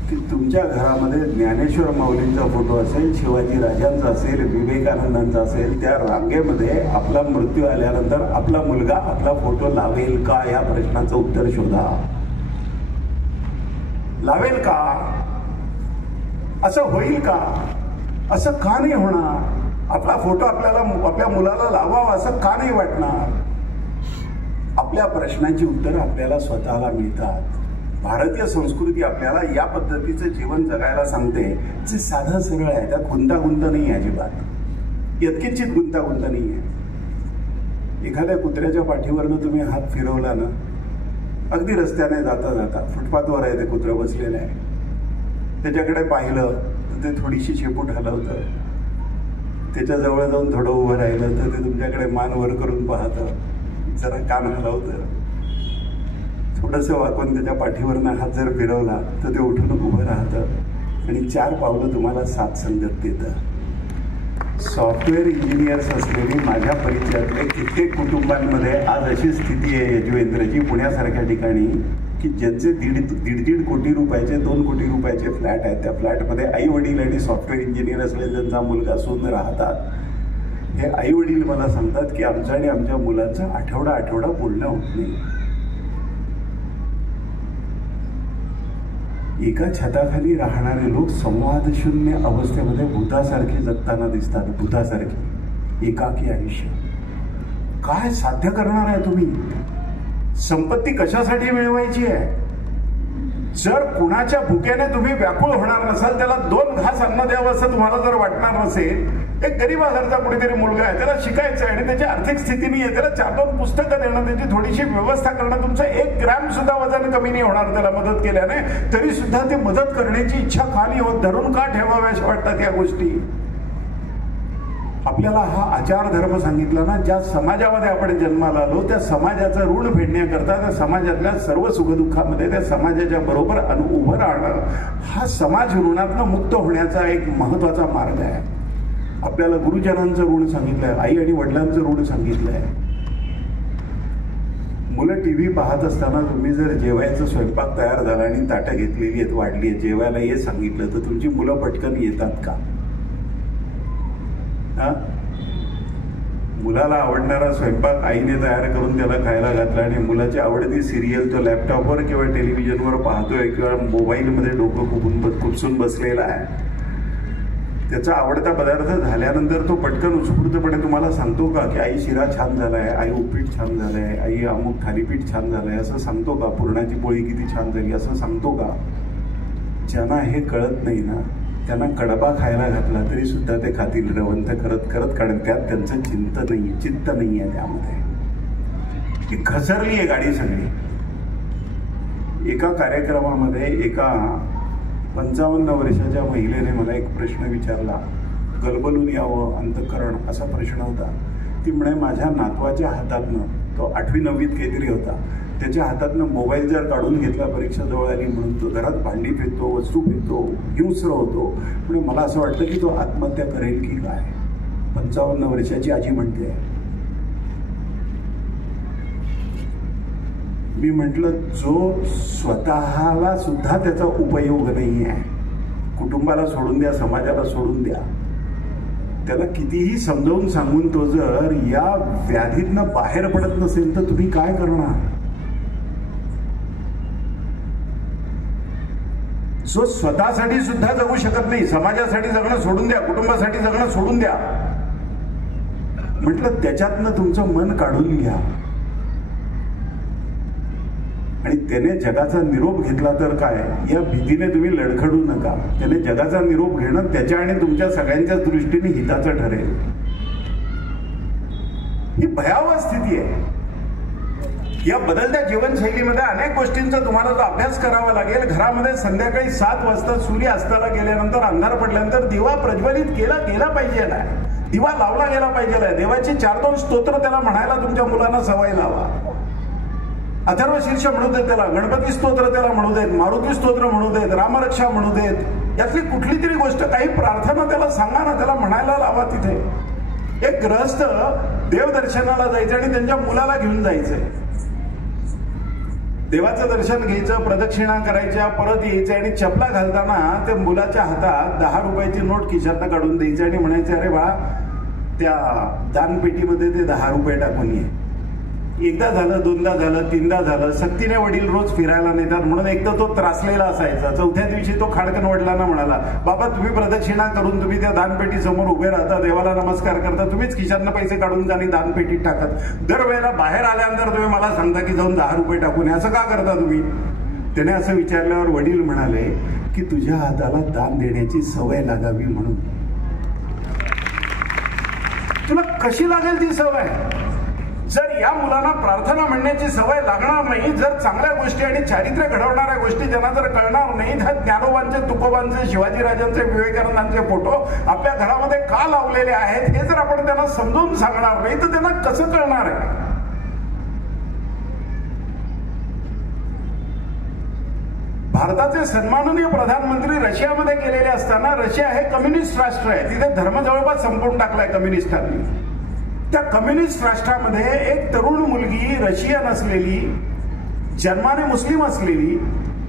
की तुमच्या घरामध्ये ज्ञानेश्वर माऊलींचा फोटो असेल, शिवाजी राजांचा असेल, विवेकानंदांचा असेल, त्या रांगेमध्ये आपला मृत्यू आल्यानंतर आपला मुलगा आपला फोटो लावेल का? या प्रश्नाचं उत्तर शोधा. लावेल का? असं होईल का? असं का नाही होणार? आपला फोटो आपल्याला आपल्या मुलाला लावावा असं का नाही वाटणार? आपल्या प्रश्नांची उत्तरं आपल्याला स्वतःला मिळतात. भारतीय संस्कृती आपल्याला या पद्धतीचं जीवन जगायला सांगते जे साधं सरळ आहे, त्यात गुंतागुंत नाही आहे अजिबात. यत्किंचित गुंतागुंत नाही आहे. एखाद्या कुत्र्याच्या पाठीवरनं तुम्ही हात फिरवला ना, अगदी रस्त्याने जाता जाता फुटपाथवर आहे ते कुत्रं बसलेलं आहे, त्याच्याकडे पाहिलं तर ते थोडीशी शेपूट हलवतं, त्याच्याजवळ जाऊन थोडं उभं राहिलं तर ते तुमच्याकडे मान वर करून पाहतं, जरा कान हलवतं, थोडंसं वाकून त्याच्या पाठीवरनं हात जर फिरवला तर ते उठून उभं राहतं आणि 4 पावलं तुम्हाला साथ संगत देतं. सॉफ्टवेअर इंजिनियर्स असलेली माझ्या परिचयातले कित्येक कुटुंबांमध्ये आज अशी स्थिती आहे यजुवेंद्रजी, पुण्यासारख्या ठिकाणी, की ज्यांचे दीड कोटी रुपयाचे 2 कोटी रुपयाचे फ्लॅट आहेत. त्या फ्लॅटमध्ये आई वडील आणि सॉफ्टवेअर इंजिनियर असलेले त्यांचा मुलगा सून राहतात. हे आई वडील मला सांगतात की आमचं आणि आमच्या मुलाचं आठवडा बोलणं होत नाही. एका छताखाली राहणारे लोक संवाद शून्य अवस्थेमध्ये भूतासारखे जगताना दिसतात. भूतासारखे एकाकी आयुष्य. काय साध्य करणार आहे तुम्ही? संपत्ती कशासाठी मिळवायची आहे? जर कुणाच्या भुकेने तुम्ही व्याकुळ होणार नसाल, त्याला 2 घास अन्न द्यावं असं तुम्हाला जर वाटणार नसेल, एक गरीबासारखा कुठेतरी मुलगा आहे, त्याला शिकायचं आहे आणि त्याची आर्थिक स्थिती नाही आहे, त्याला 4-2 पुस्तकं देणं, त्याची थोडीशी व्यवस्था करणं, तुमचं 1 ग्रॅम सुद्धा वजन कमी नाही होणार त्याला मदत केल्याने, तरी सुद्धा ते मदत करण्याची इच्छा का नाही होत? धरून का ठेवाव्या अशा वाटतात या गोष्टी? आपल्याला हा आचार धर्म सांगितला ना, ज्या समाजामध्ये आपण जन्माला आलो त्या समाजाचं ऋण फेडण्याकरता, त्या समाजातल्या सर्व सुखदुःखामध्ये त्या समाजाच्या बरोबर उभं राहणं, हा समाज ऋणातनं मुक्त होण्याचा एक महत्वाचा मार्ग आहे. आपल्याला गुरुजनांचं ऋण सांगितलंय, आई आणि वडिलांचं ऋण सांगितलंय. मुलं टीव्ही पाहत असताना तुम्ही जर जेवायचं स्वयंपाक तयार झाला आणि ताटं घेतलेली आहेत, वाढली आहे, जेवायला ये सांगितलं तर तुमची मुलं पटकन येतात का? मुलाला आवडणारा स्वयंपाक आईने तयार करून त्याला खायला घातला आणि मुलाची आवडती सिरियल तो लॅपटॉपवर किंवा टेलिव्हिजनवर पाहतोय किंवा मोबाईलमध्ये डोकं खुपसून बसलेला आहे. त्याचा आवडता पदार्थ झाल्यानंतर तो पटकन उत्स्फूर्तपणे तुम्हाला सांगतो का की आई शिरा छान झालाय, आई उपीट छान झालंय, आई अमुक थालीपीठ छान झालंय असं सांगतो का? पुरणाची पोळी किती छान झाली असं सांगतो का? ज्यांना हे कळत नाही ना, त्यांना कडबा खायला घातला तरी सुद्धा ते खातील रवंथ करत कारण त्यात त्यांचं चित्त नाही आहे. त्यामध्ये ती घसरली आहे गाडी सगळी. एका कार्यक्रमामध्ये एका 55 वर्षाच्या महिलेने मला एक प्रश्न विचारला, गलबलून यावं अंतःकरण असा प्रश्न होता. ती म्हणे, माझ्या नातवाच्या हातातनं, तो 8वी-9वीत काहीतरी होता, त्याच्या हातातनं मोबाईल जर काढून घेतला परीक्षा जवळ आली म्हणून, तो घरात भांडी फेकतो, वस्तू फेकतो, हिंस्र होतो, म्हणजे मला असं वाटतं की तो आत्महत्या करेल की काय. 55 वर्षाची आजी म्हणते. मी म्हटलं, जो स्वतःला सुद्धा त्याचा उपयोग नाही आहे, कुटुंबाला सोडून द्या, समाजाला सोडून द्या, त्याला कितीही समजावून सांगून तो जर या व्याधीतनं बाहेर पडत नसेल तर तुम्ही काय करणार? जो स्वतःसाठी सुद्धा जगू शकत नाही, समाजासाठी जगणं सोडून द्या, कुटुंबासाठी जगणं सोडून द्या, म्हटलं त्याच्यातनं तुमचं मन काढून घ्या आणि त्याने जगाचा निरोप घेतला तर काय, या भीतीने तुम्ही लडखडू नका. त्याने जगाचा निरोप घेणं त्याच्या आणि तुमच्या सगळ्यांच्या दृष्टीने हिताचं ठरेल. ही भयावह स्थिती आहे. या बदलत्या जीवनशैलीमध्ये अनेक गोष्टींचा तुम्हाला जो अभ्यास करावा लागेल. घरामध्ये संध्याकाळी 7 वाजता सूर्य अस्ताला गेल्यानंतर, अंधार पडल्यानंतर दिवा प्रज्वलित केला गेला पाहिजे, दिवा लावला गेला पाहिजे. देवाची 4-2 स्तोत्र त्याला म्हणायला तुमच्या मुलांना सवय लावा. अथर्व शीर्ष म्हणू देत त्याला, गणपती स्तोत्र त्याला म्हणू देत, मारुती स्तोत्र म्हणू देत, रामरक्षा म्हणू देत, यातली कुठली तरी गोष्ट, काही प्रार्थना त्याला सांगा ना, त्याला म्हणायला लावा. तिथे एक गृहस्थ देवदर्शनाला जायचं आणि त्यांच्या मुलाला घेऊन जायचंय, देवाचं दर्शन घ्यायचं, प्रदक्षिणा करायच्या, परत यायचं आणि चपला घालताना त्या मुलाच्या हातात 10 रुपयाची नोट खिशातनं काढून द्यायची आणि म्हणायचे, अरे बाळा त्या दानपेटीमध्ये ते 10 रुपये टाकून ये. एकदा झालं, 2दा झालं, 3दा झालं, सक्तीने वडील रोज फिरायला नेतात म्हणून एकदा तो त्रासलेला असायचा. 4थ्या दिवशी तो खाडकन वडिलांना म्हणाला, बाबा तुम्ही प्रदक्षिणा करून तुम्ही त्या दानपेटी समोर उभे राहता, देवाला नमस्कार करता, तुम्हीच खिशातनं पैसे काढून आणि दानपेटीत टाकत, दरवेळेला बाहेर आल्यानंतर तुम्ही मला सांगता की जाऊन 10 रुपये टाकून, असं का करता तुम्ही? त्याने असं विचारल्यावर वडील म्हणाले की तुझ्या हाताला दान देण्याची सवय लागावी म्हणून. तुला कशी लागेल ती सवय? जर या मुलांना प्रार्थना म्हणण्याची सवय लागणार नाही, जर चांगल्या गोष्टी आणि चारित्र्य घडवणाऱ्या गोष्टी त्यांना जर कळणार नाही, तर ज्ञानोबांचे, तुकोबांचे, शिवाजीराजांचे, विवेकानंदांचे फोटो आपल्या घरामध्ये का लावलेले आहेत हे जर आपण त्यांना समजून सांगणार नाही तर त्यांना कसं कळणार आहे? भारताचे सन्माननीय प्रधानमंत्री रशियामध्ये गेलेले असताना, रशिया हे कम्युनिस्ट राष्ट्र आहे, तिथे धर्म जवळपास संपवून टाकलाय कम्युनिस्टांनी. त्या कम्युनिस्ट राष्ट्रामध्ये एक तरुण मुलगी, रशियन असलेली, जन्माने मुस्लिम असलेली,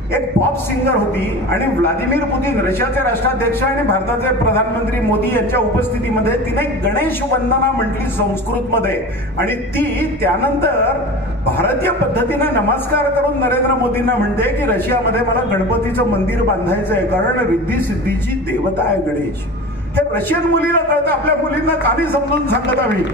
एक पॉप सिंगर होती आणि व्लादिमीर पुतीन रशियाचे राष्ट्राध्यक्ष आणि भारताचे प्रधानमंत्री मोदी यांच्या उपस्थितीमध्ये तिने गणेश वंदना म्हटली संस्कृतमध्ये, आणि ती त्यानंतर भारतीय पद्धतीने नमस्कार करून नरेंद्र मोदींना म्हणते की रशियामध्ये मला गणपतीचं मंदिर बांधायचं आहे, कारण रिद्धी सिद्धीची देवता आहे गणेश. हे रशियन मुलीला कळतं, आपल्या मुलींना कानी समजून सांगत आम्ही.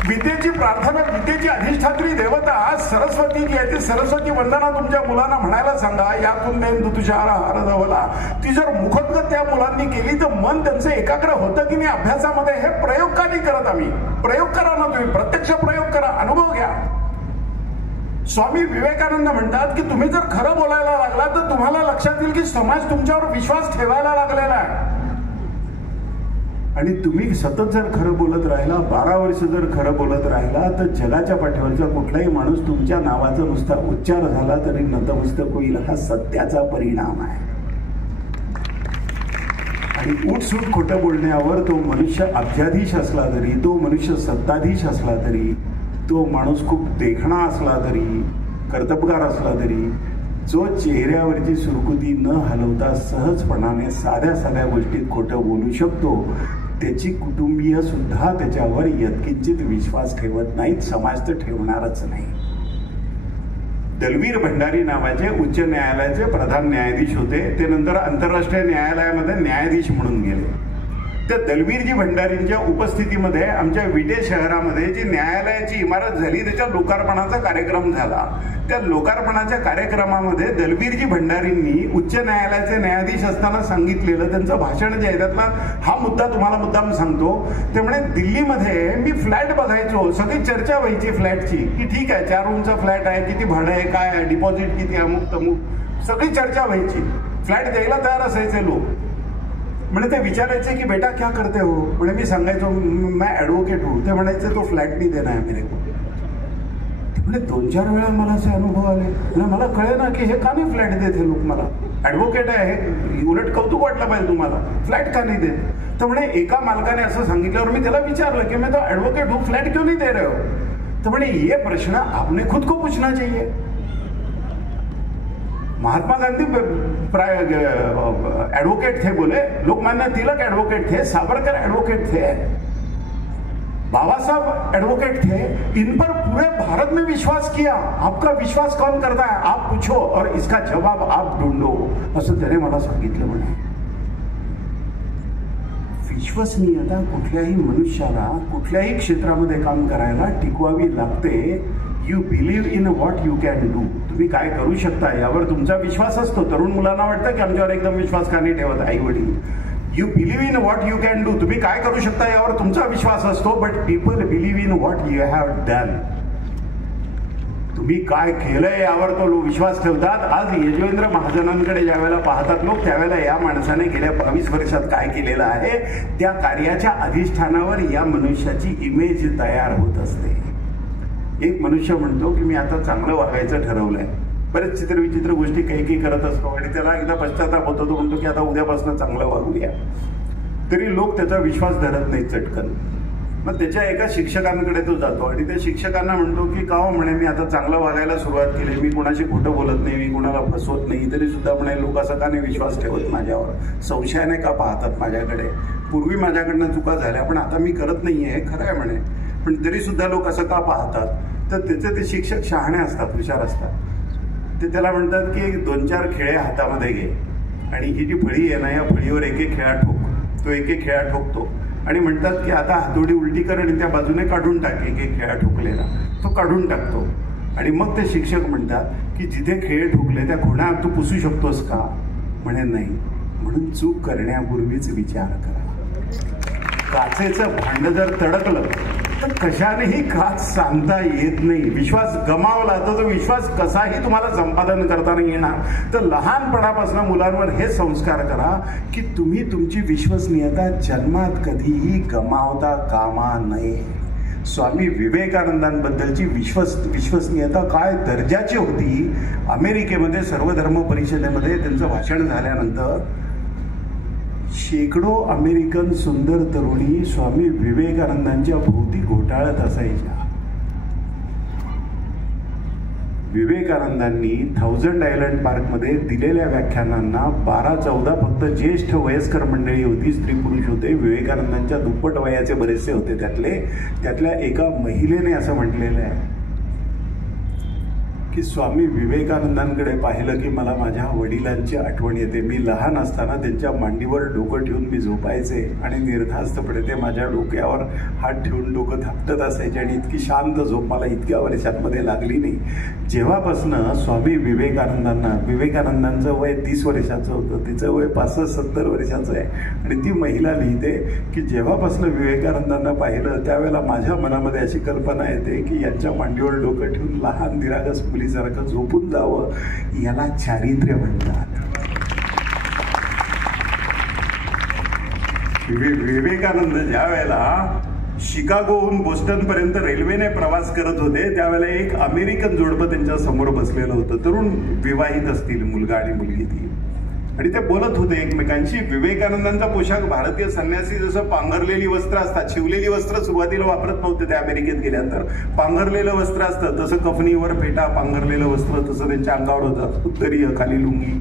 विद्येची प्रार्थना, विद्येची अधिष्ठात्री देवता सरस्वती जी आहे, ती सरस्वती वंदना तुमच्या मुलांना म्हणायला सांगा. यातून तुषार हार धवला. ती जर मुखोद्गत त्या मुलांनी केली तर मन त्यांचं एकाग्र होतं की नाही अभ्यासामध्ये. हे प्रयोग का नाही करत आम्ही? प्रयोग करा ना तुम्ही, प्रत्यक्ष प्रयोग करा, अनुभव घ्या. स्वामी विवेकानंद म्हणतात की तुम्ही जर खरं बोलायला लागला तर तुम्हाला लक्षात येईल की समाज तुमच्यावर विश्वास ठेवायला लागलेला आहे. आणि तुम्ही सतत जर खरं बोलत राहिला, 12 वर्ष जर खरं बोलत राहिला, तर जगाच्या पाठीवरचा कुठलाही माणूस तुमच्या नावाचा नुसता उच्चार झाला तरी नतमस्तक होईल. हा सत्याचा परिणाम आहे. आणि उठसूट खोटं बोलण्यावर तो मनुष्य अब्जाधीश असला तरी, तो मनुष्य सत्ताधीश असला तरी, तो माणूस खूप देखणा असला तरी, कर्तबगार असला तरी, जो चेहऱ्यावरची सुरकुती न हलवता सहजपणाने साध्या साध्या गोष्टीत खोटं बोलू शकतो, त्याची कुटुंबीय सुद्धा त्याच्यावर यत्किंचित विश्वास ठेवत नाहीत. समाज तर ठेवणारच नाही. दलवीर भंडारी नावाचे उच्च न्यायालयाचे प्रधान न्यायाधीश होते. ते नंतर आंतरराष्ट्रीय न्यायालयामध्ये न्यायाधीश म्हणून गेले. त्या दलवीरजी भंडारींच्या उपस्थितीमध्ये आमच्या विटे शहरामध्ये जी न्यायालयाची इमारत झाली त्याच्या लोकार्पणाचा कार्यक्रम झाला. त्या लोकार्पणाच्या कार्यक्रमामध्ये दलवीरजी भंडारींनी उच्च न्यायालयाचे न्यायाधीश असताना सांगितलेलं त्यांचं भाषण जे आहे त्यातला हा मुद्दा तुम्हाला मुद्दाम सांगतो. ते म्हणे, दिल्लीमध्ये मी फ्लॅट बघायचो, सगळी चर्चा व्हायची फ्लॅटची की ठीक आहे 4 रूमचा फ्लॅट आहे, किती भाडं आहे, काय आहे, डिपॉझिट किती, अमुक तमुक, सगळी चर्चा व्हायची. फ्लॅट द्यायला तयार असायचे लोक. म्हणे ते विचारायचे की बेटा क्या करते हो? म्हणे मी सांगायचो मैं ॲडव्होकेट हूँ. ते म्हणायचे तो फ्लॅट नाही देणार आहे मेरे को. म्हणे 2-4 वेळा मला असे अनुभव आले. मला कळे ना की हे का नाही फ्लॅट देत हे लोक. मला ॲडव्होकेट आहे, उलट कौतुक वाटलं पाहिजे तुम्हाला, फ्लॅट का नाही देत? तर म्हणे एका मालकाने असं सांगितल्यावर मी त्याला विचारलं की मैं तो ॲडव्होकेट हूँ, फ्लॅट क्यों नहीं दे रहे हो? तर म्हणे ये प्रश्न आपने खुद को पूछना चाहिए. महात्मा गांधी एडवोकेट थे बोले, लोकमान्य तिलक एडवोकेट थे, सावरकर एडवोकेट थे, बाबा साहब एडवोकेट थे. इन पर पूरे भारत में विश्वास किया. आपका विश्वास कौन करता है आप पूछो और इसका जवाब आप ढूंढो, असं त्याने मला सांगितलं. म्हणे विश्वसनीयता कुठल्याही मनुष्याला कुठल्याही क्षेत्रामध्ये काम करायला टिकवावी लागते. You believe in what you can do. तुम्ही काय करू शकता यावर तुमचा विश्वास असतो. तरुण मुलांना वाटतं की आमच्यावर एकदम विश्वास का नाही ठेवत आई वडील. You believe in what you can do. तुम्ही काय करू शकता यावर तुमचा विश्वास असतो. But people believe in what you have done. तुम्ही काय केलंय यावर तो लोक विश्वास ठेवतात. आज यजवेंद्र महाजनांकडे ज्या वेळेला पाहतात लोक, त्यावेळेला या माणसाने गेल्या 22 वर्षात काय केलेलं आहे त्या कार्याच्या अधिष्ठानावर या मनुष्याची इमेज तयार होत असते. एक मनुष्य म्हणतो की मी आता चांगलं वागायचं ठरवलंय. बरेच चित्रविचित्र गोष्टी काही करत असतो आणि त्याला एकदा पश्चाताप होतो. तो म्हणतो की आता उद्यापासून चांगलं वागूया. तरी लोक त्याचा विश्वास धरत नाही चटकन. मग त्याच्या एका शिक्षकांकडे तो जातो आणि त्या शिक्षकांना म्हणतो की का हो म्हणे मी आता चांगलं वागायला सुरुवात केली, मी कोणाशी खोटं बोलत नाही, मी कोणाला फसवत नाही, तरी सुद्धा म्हणे लोक असं का नाही विश्वास ठेवत माझ्यावर, संशयाने का पाहतात माझ्याकडे. पूर्वी माझ्याकडनं चुका झाल्या पण आता मी करत नाहीये हे खरं आहे म्हणे, पण तरी सुद्धा लोक असं का पाहतात. तर त्याचे ते शिक्षक शहाणे असतात, हुशार असतात. ते त्याला म्हणतात की 2-4 खेळे हातामध्ये घे आणि ही जी फळी आहे ना या फळीवर एक खेळा ठोक. तो एक खेळा ठोकतो आणि म्हणतात की आता हातोडी उलटी कर आणि त्या बाजूने काढून टाक. एक खेळा ठोकलेला तो काढून टाकतो आणि मग ते शिक्षक म्हणतात की जिथे खेळ ठोकले त्या खुणा तू पुसू शकतोस का? म्हणे नाही. म्हणून चूक करण्यापूर्वीच विचार करा. काचेचं भांड जर तडकलं तर कशानेही काच सांगता येत नाही. विश्वास गमावला तर तो विश्वास कसाही तुम्हाला संपादन करता नाही येणार. तर लहानपणापासून मुलांवर हे संस्कार करा की तुम्ही तुमची विश्वसनीयता जन्मात कधीही गमावता कामा नये. स्वामी विवेकानंदांबद्दलची विश्वसनीयता काय दर्जाची होती. अमेरिकेमध्ये सर्वधर्म परिषदेमध्ये त्यांचं भाषण झाल्यानंतर शेकडो अमेरिकन सुंदर तरुणी स्वामी विवेकानंदांच्या भोवती घोटाळत असायच्या. विवेकानंदांनी 1000 आयलंड पार्कमध्ये दिलेल्या व्याख्यानांना 12-14 फक्त ज्येष्ठ वयस्कर मंडळी होती, स्त्री पुरुष होते. विवेकानंदांच्या दुप्पट वयाचे बरेचसे होते. त्यातल्या एका महिलेने असं म्हटलेलं आहे की स्वामी विवेकानंदांकडे पाहिलं की मला माझ्या वडिलांची आठवण येते. मी लहान असताना त्यांच्या मांडीवर डोकं ठेवून मी झोपायचे आणि निर्धास्तपणे ते माझ्या डोक्यावर हात ठेवून डोकं थापटत असायचे आणि इतकी शांत झोप मला इतक्या वर्षांमध्ये लागली नाही. जेव्हापासनं स्वामी विवेकानंदांचं वय 30 वर्षाचं होतं, तिचं वय 65-70 वर्षाचं आहे. आणि ती महिला लिहिते की जेव्हापासनं विवेकानंदांना पाहिलं त्यावेळेला माझ्या मनामध्ये अशी कल्पना येते की यांच्या मांडीवर डोकं ठेवून लहान निरागस मुलीसारखं झोपून जावं. याला चारित्र्य म्हणतात. विवेकानंद ज्या वेळेला शिकागोहून बोस्टन पर्यंत रेल्वेने प्रवास करत होते त्यावेळेला एक अमेरिकन जोडपं त्यांच्या समोर बसलेलं होतं. तरुण विवाहित असतील, मुलगा आणि मुलगी ती, आणि ते बोलत होते एकमेकांशी. विवेकानंदांचा पोशाख भारतीय संन्यासी जसं पांघरलेली वस्त्र असतात, शिवलेली वस्त्र सुरुवातीला वापरत नव्हते ते अमेरिकेत गेल्यानंतर, पांघरलेलं वस्त्र असतं तसं कफनीवर फेटा, पांघरलेलं वस्त्र तसं त्यांच्या अंगावर होतं, उत्तरीय खाली लुंगी.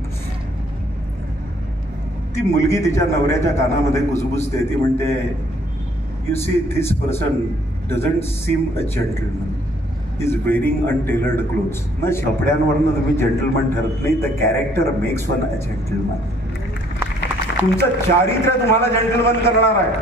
ती मुलगी तिच्या नवऱ्याच्या कानामध्ये कुजबुजते. ती म्हणते, you see this person doesn't seem a gentleman, is wearing untailored clothes. ना कपड्यांवरनं तुम्ही जेंटलमन ठरत नाही, the character makes one a gentleman. तुमचं चारित्र्य तुम्हाला जेंटलमन करणार आहे.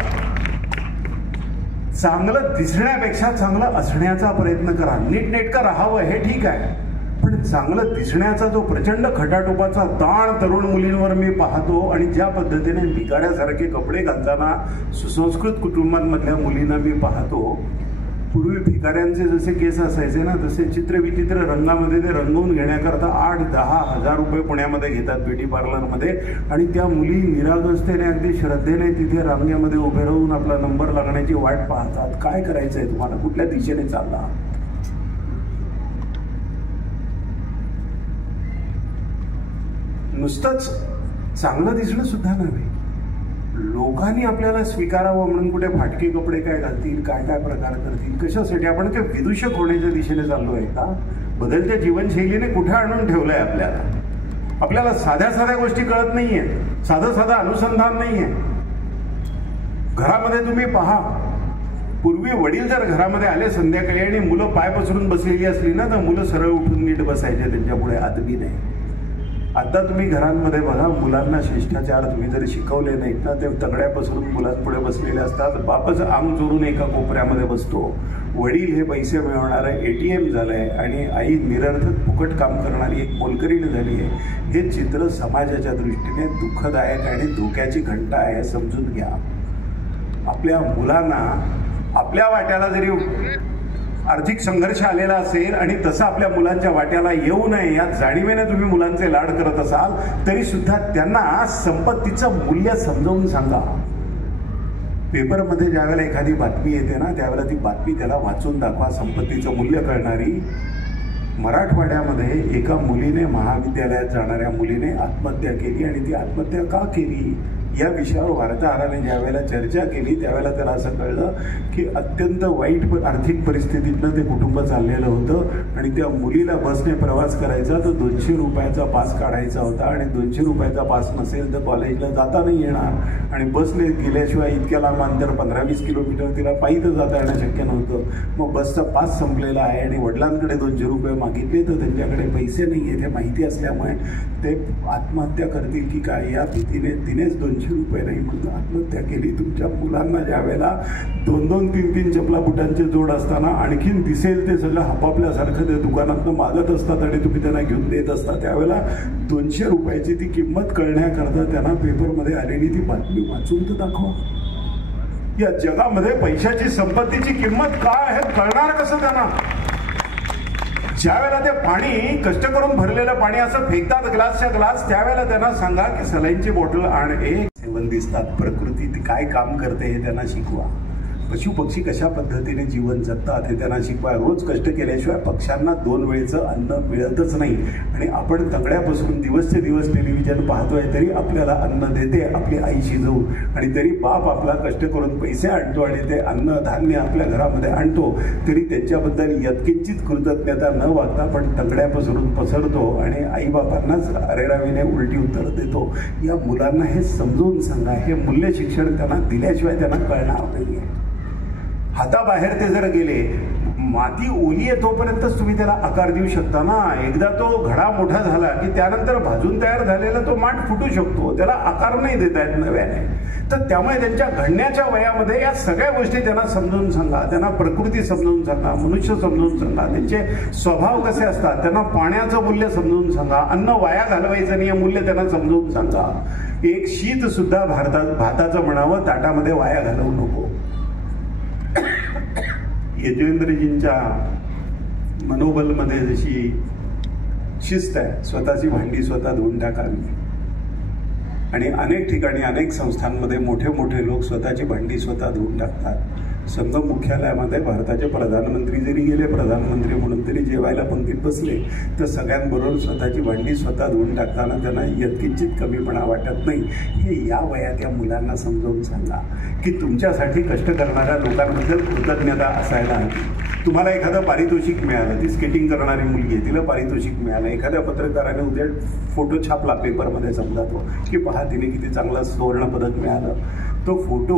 चांगलं दिसण्यापेक्षा चांगलं असण्याचा प्रयत्न करा. नीटनेटकं राहावं हे ठीक आहे, पण चांगलं दिसण्याचा जो प्रचंड खटाटोपाचा ताण तरुण मुलींवर मी पाहतो आणि ज्या पद्धतीने भिकाऱ्यासारखे कपडे घालताना सुसंस्कृत कुटुंबांमधल्या मुलींना मी पाहतो. पूर्वी भिकाऱ्यांचे जसे केस असायचे ना, तसे चित्रविचित्र रंगामध्ये ते रंगवून घेण्याकरता 8-10 हजार रुपये पुण्यामध्ये घेतात ब्युटी पार्लरमध्ये. आणि त्या मुली निरागसतेने अगदी श्रद्धेने तिथे रांगेमध्ये उभे राहून आपला नंबर लागण्याची वाट पाहतात. काय करायचंय तुम्हाला, कुठल्या दिशेने चालला? नुसतंच चांगलं दिसणं सुद्धा नव्हे, लोकांनी आपल्याला स्वीकारावं म्हणून कुठे फाटके कपडे काय घालतील, काय काय प्रकार करतील, कशासाठी? आपण काय विदूषक होण्याच्या दिशेने चाललो आहे का? बदलत्या जीवनशैलीने कुठे आणून ठेवलंय आपल्याला साध्या साध्या गोष्टी कळत नाहीये, साधं अनुसंधान नाहीये. घरामध्ये तुम्ही पहा, पूर्वी वडील जर घरामध्ये आले संध्याकाळी आणि मुलं पाय पसरून बसलेली असली ना, तर मुलं सरळ उठून नीट बसायचे त्यांच्या पुढे, आदबी नाही. आता तुम्ही घरांमध्ये बघा, मुलांना शिष्टाचार तुम्ही जर शिकवले नाहीत ना, ते तगड्या पसरून मुलांपुढे बसलेले असतात. बापच अंग चोरून एका कोपऱ्यामध्ये बसतो. वडील हे पैसे मिळवणारं ATM झालंय आणि आई निरर्थक फुकट काम करणारी एक मोलकरीण झाली आहे. हे चित्र समाजाच्या दृष्टीने दुःखदायक आणि धोक्याची घंटा आहे, समजून घ्या. आपल्या मुलांना आपल्या वाट्याला जरी आर्थिक संघर्ष आलेला असेल आणि तसं आपल्या मुलांच्या वाट्याला येऊ नये या जाणीवेने तुम्ही मुलांचे लाड करत असाल, तरी सुद्धा त्यांना संपत्तीचं मूल्य समजावून सांगा. पेपरमध्ये ज्यावेळेला एखादी बातमी येते ना, त्यावेळेला ती बातमी त्याला वाचून दाखवा, संपत्तीचं मूल्य कळणारी. मराठवाड्यामध्ये एका मुलीने, महाविद्यालयात जाणाऱ्या मुलीने आत्महत्या केली. आणि ती आत्महत्या का केली या विषयावर वार्ताहराने ज्या वेळेला चर्चा केली त्यावेळेला त्याला असं कळलं की अत्यंत वाईट आर्थिक परिस्थितीतनं ते कुटुंब चाललेलं होतं आणि त्या मुलीला बसने प्रवास करायचा तर 200 रुपयाचा पास काढायचा होता. आणि 200 रुपयाचा पास नसेल तर कॉलेजला जाता नाही येणार आणि बसने गेल्याशिवाय इतक्या लांब अंतर 15-20 किलोमीटर तिला पायी तर जाता येणं शक्य नव्हतं. मग बसचा पास संपलेला आहे आणि वडिलांकडे 200 रुपये मागितले तर त्यांच्याकडे पैसे नाही आहेत हे माहिती असल्यामुळे ते आत्महत्या करतील की काय या भीतीने तिनेच 200 रुपये नाही म्हणून आत्महत्या केली. तुमच्या मुलांना ज्या वेळेला 2-2, 3-3 चपला बुटांचे जोड असताना आणखीन दिसेल ते सगळं हपापल्यासारखं ते दुकानातनं मागत असतात आणि तुम्ही त्यांना घेऊन देत असता, त्यावेळेला 200 रुपयाची ती किंमत कळण्याकरता त्यांना पेपरमध्ये आलेली ती बातमी वाचून तर दाखवा. या जगामध्ये पैशाची, संपत्तीची किंमत काय आहे कळणार कसं त्यांना? ज्यावेळेला ते पाणी, कष्ट करून भरलेलं पाणी असं फेकतात ग्लासच्या ग्लास, त्यावेळेला त्यांना सांगा की सलाईनची बॉटल आण. एक सेवन दिसतात, प्रकृती ती काय काम करते हे त्यांना शिकवा. पशुपक्षी कशा पद्धतीने जीवन जगतात हे त्यांना शिकवा. रोज कष्ट केल्याशिवाय पक्ष्यांना 2 वेळचं अन्न मिळतच नाही. आणि आपण तंगड्यापासून दिवसचे दिवस टेलिव्हिजन पाहतोय तरी आपल्याला अन्न देते आपली आई शिजवून. आणि तरी बाप आपला कष्ट करून पैसे आणतो आणि ते अन्न धान्य आपल्या घरामध्ये आणतो, तरी त्यांच्याबद्दल यत्किंचित कृतज्ञता न वागता आपण तंगड्यापासून पसरतो आणि आईबापांनाच अरेरावीने उलटी उत्तर देतो. या मुलांना हे समजून सांगा. हे मूल्य शिक्षण त्यांना दिल्याशिवाय त्यांना कळणार नाही. हाताबाहेर ते जर गेले, माती ओली आहे तोपर्यंतच तुम्ही त्याला आकार देऊ शकता ना. एकदा तो घडा मोठा झाला की त्यानंतर भाजून तयार झालेला तो माठ फुटू शकतो, त्याला आकार नाही देता येत नव्याने. तर त्यामुळे त्यांच्या घडण्याच्या वयामध्ये या सगळ्या गोष्टी त्यांना समजून सांगा. त्यांना प्रकृती समजून सांगा, मनुष्य समजून सांगा, त्यांचे स्वभाव कसे असतात, त्यांना पाण्याचं मूल्य समजून सांगा, अन्न वाया घालवायचं नाही हे मूल्य त्यांना समजून सांगा. एक शीत सुद्धा भाताचं म्हणावं ताटामध्ये वाया घालवू नको. यजुवेंद्रजींच्या मनोबलमध्ये जशी शिस्त आहे, स्वतःची भांडी स्वतः धुवून टाकावी. आणि अनेक ठिकाणी अनेक संस्थांमध्ये मोठे मोठे लोक स्वतःची भांडी स्वतः धुवून टाकतात. संघ मुख्यालयामध्ये भारताचे प्रधानमंत्री जरी गेले प्रधानमंत्री म्हणून तरी जेवायला पंक्तीत बसले तर सगळ्यांबरोबर स्वतःची भांडी स्वतः धुवून टाकताना त्यांना यत्किंचित कमीपणा वाटत नाही. हे या वयात या मुलांना समजावून सांगा की तुमच्यासाठी कष्ट करणाऱ्या लोकांबद्दल कृतज्ञता असायला हवी. तुम्हाला एखादं पारितोषिक मिळालं, ती स्केटिंग करणारी मुलगी आहे, तिला पारितोषिक मिळालं, एखाद्या पत्रकाराने उद्या फोटो छापला पेपरमध्ये समजा तो की पहा तिने किती चांगलं सुवर्णपदक मिळालं. तो फोटो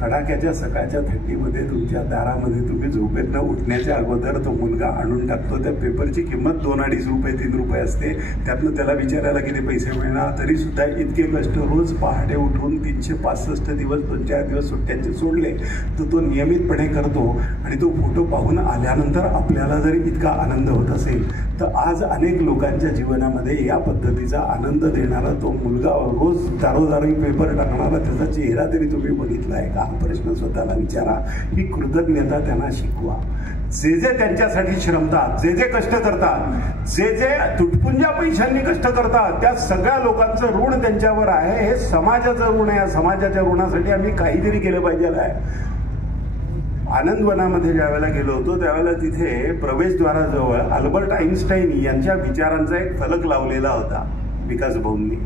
कडाक्याच्या सकाळच्या थंडीमध्ये तुमच्या दारामध्ये तुम्ही झोपेतनं उठण्याच्या अगोदर तो मुलगा आणून टाकतो. त्या पेपरची किंमत 2-2.5 रुपये 3 रुपये असते. त्यातनं त्याला विचारायला किती पैसे मिळणार, तरी सुद्धा इतके कष्ट रोज पहाटे उठून 365 दिवस 2-4 दिवस सुट्ट्यांचे सोडले तर तो नियमितपणे करतो. आणि तो फोटो पाहून आल्यानंतर आपल्याला जर इतका आनंद होत असेल तर आज अनेक लोकांच्या जीवनामध्ये या पद्धतीचा आनंद देणारा तो मुलगा रोज दारोदारी पेपर टाकणारा त्याचा चेहरा तरी तुम्ही बघितला आहे का? हा प्रश्न स्वतःला विचारा. ही कृतज्ञता त्यांना शिकवा. जे जे त्यांच्यासाठी श्रमतात, जे जे कष्ट करतात, जे जे तुटपुंजा पैशांनी कष्ट करतात, त्या सगळ्या लोकांचं ऋण त्यांच्यावर आहे. हे समाजाचं ऋण आहे. या समाजाच्या ऋणासाठी आम्ही काहीतरी केलं पाहिजे आहे. आनंदवनामध्ये ज्यावेळेला गेलो होतो त्यावेळेला तिथे प्रवेशद्वाराजवळ अल्बर्ट आईन्स्टाईन यांच्या विचारांचा एक फलक लावलेला होता विकास भाऊंनी.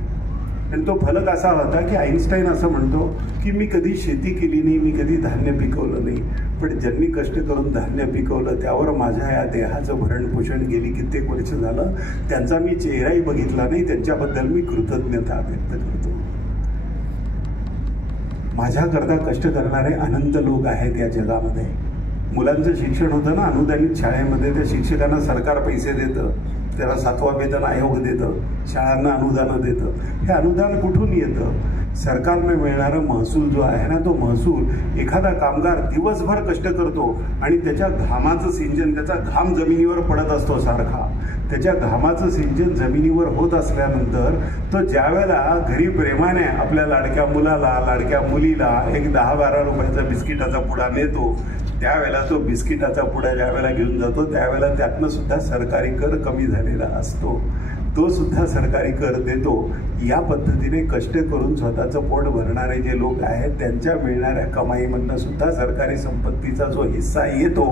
आणि तो फलक असा होता की आईन्स्टाईन असं म्हणतो की मी कधी शेती केली नाही, मी कधी धान्य पिकवलं नाही, पण ज्यांनी कष्ट करून धान्य पिकवलं त्यावर माझ्या या देहाचं भरणपोषण गेली कित्येक वर्ष झालं, त्यांचा मी चेहराही बघितला नाही, त्यांच्याबद्दल मी कृतज्ञता व्यक्त करतो. माझ्याकरता कष्ट करणारे अनंत लोक आहेत या जगामध्ये. मुलांचं शिक्षण होतं ना अनुदानित शाळेमध्ये, त्या शिक्षकांना सरकार पैसे देतं, त्याला 7वा वेतन आयोग देतं, शाळांना अनुदान देतं. हे अनुदान कुठून येतं? सरकारने मिळणारा महसूल जो आहे ना, तो महसूल एखादा कामगार दिवसभर कष्ट करतो आणि त्याच्या घामाचं सिंचन, त्याचा घाम जमिनीवर पडत असतो सारखा, त्याच्या घामाचं सिंचन जमिनीवर होत असल्यानंतर तो ज्या वेळेला घरी प्रेमाने आपल्या लाडक्या मुलाला लाडक्या मुलीला एक 10-12 रुपयाचा बिस्किटाचा पुडा नेतो, त्यावेळेला तो बिस्किटाचा पुडा ज्या वेळेला घेऊन जातो त्यावेळेला त्यातनं सुद्धा सरकारी कर कमी झालेला असतो, तो सुद्धा सरकारी कर देतो. या पद्धतीने कष्ट करून स्वतःचं पोट भरणारे जे लोक आहेत त्यांच्या मिळणाऱ्या कमाईमधनं सुद्धा सरकारी संपत्तीचा जो हिस्सा येतो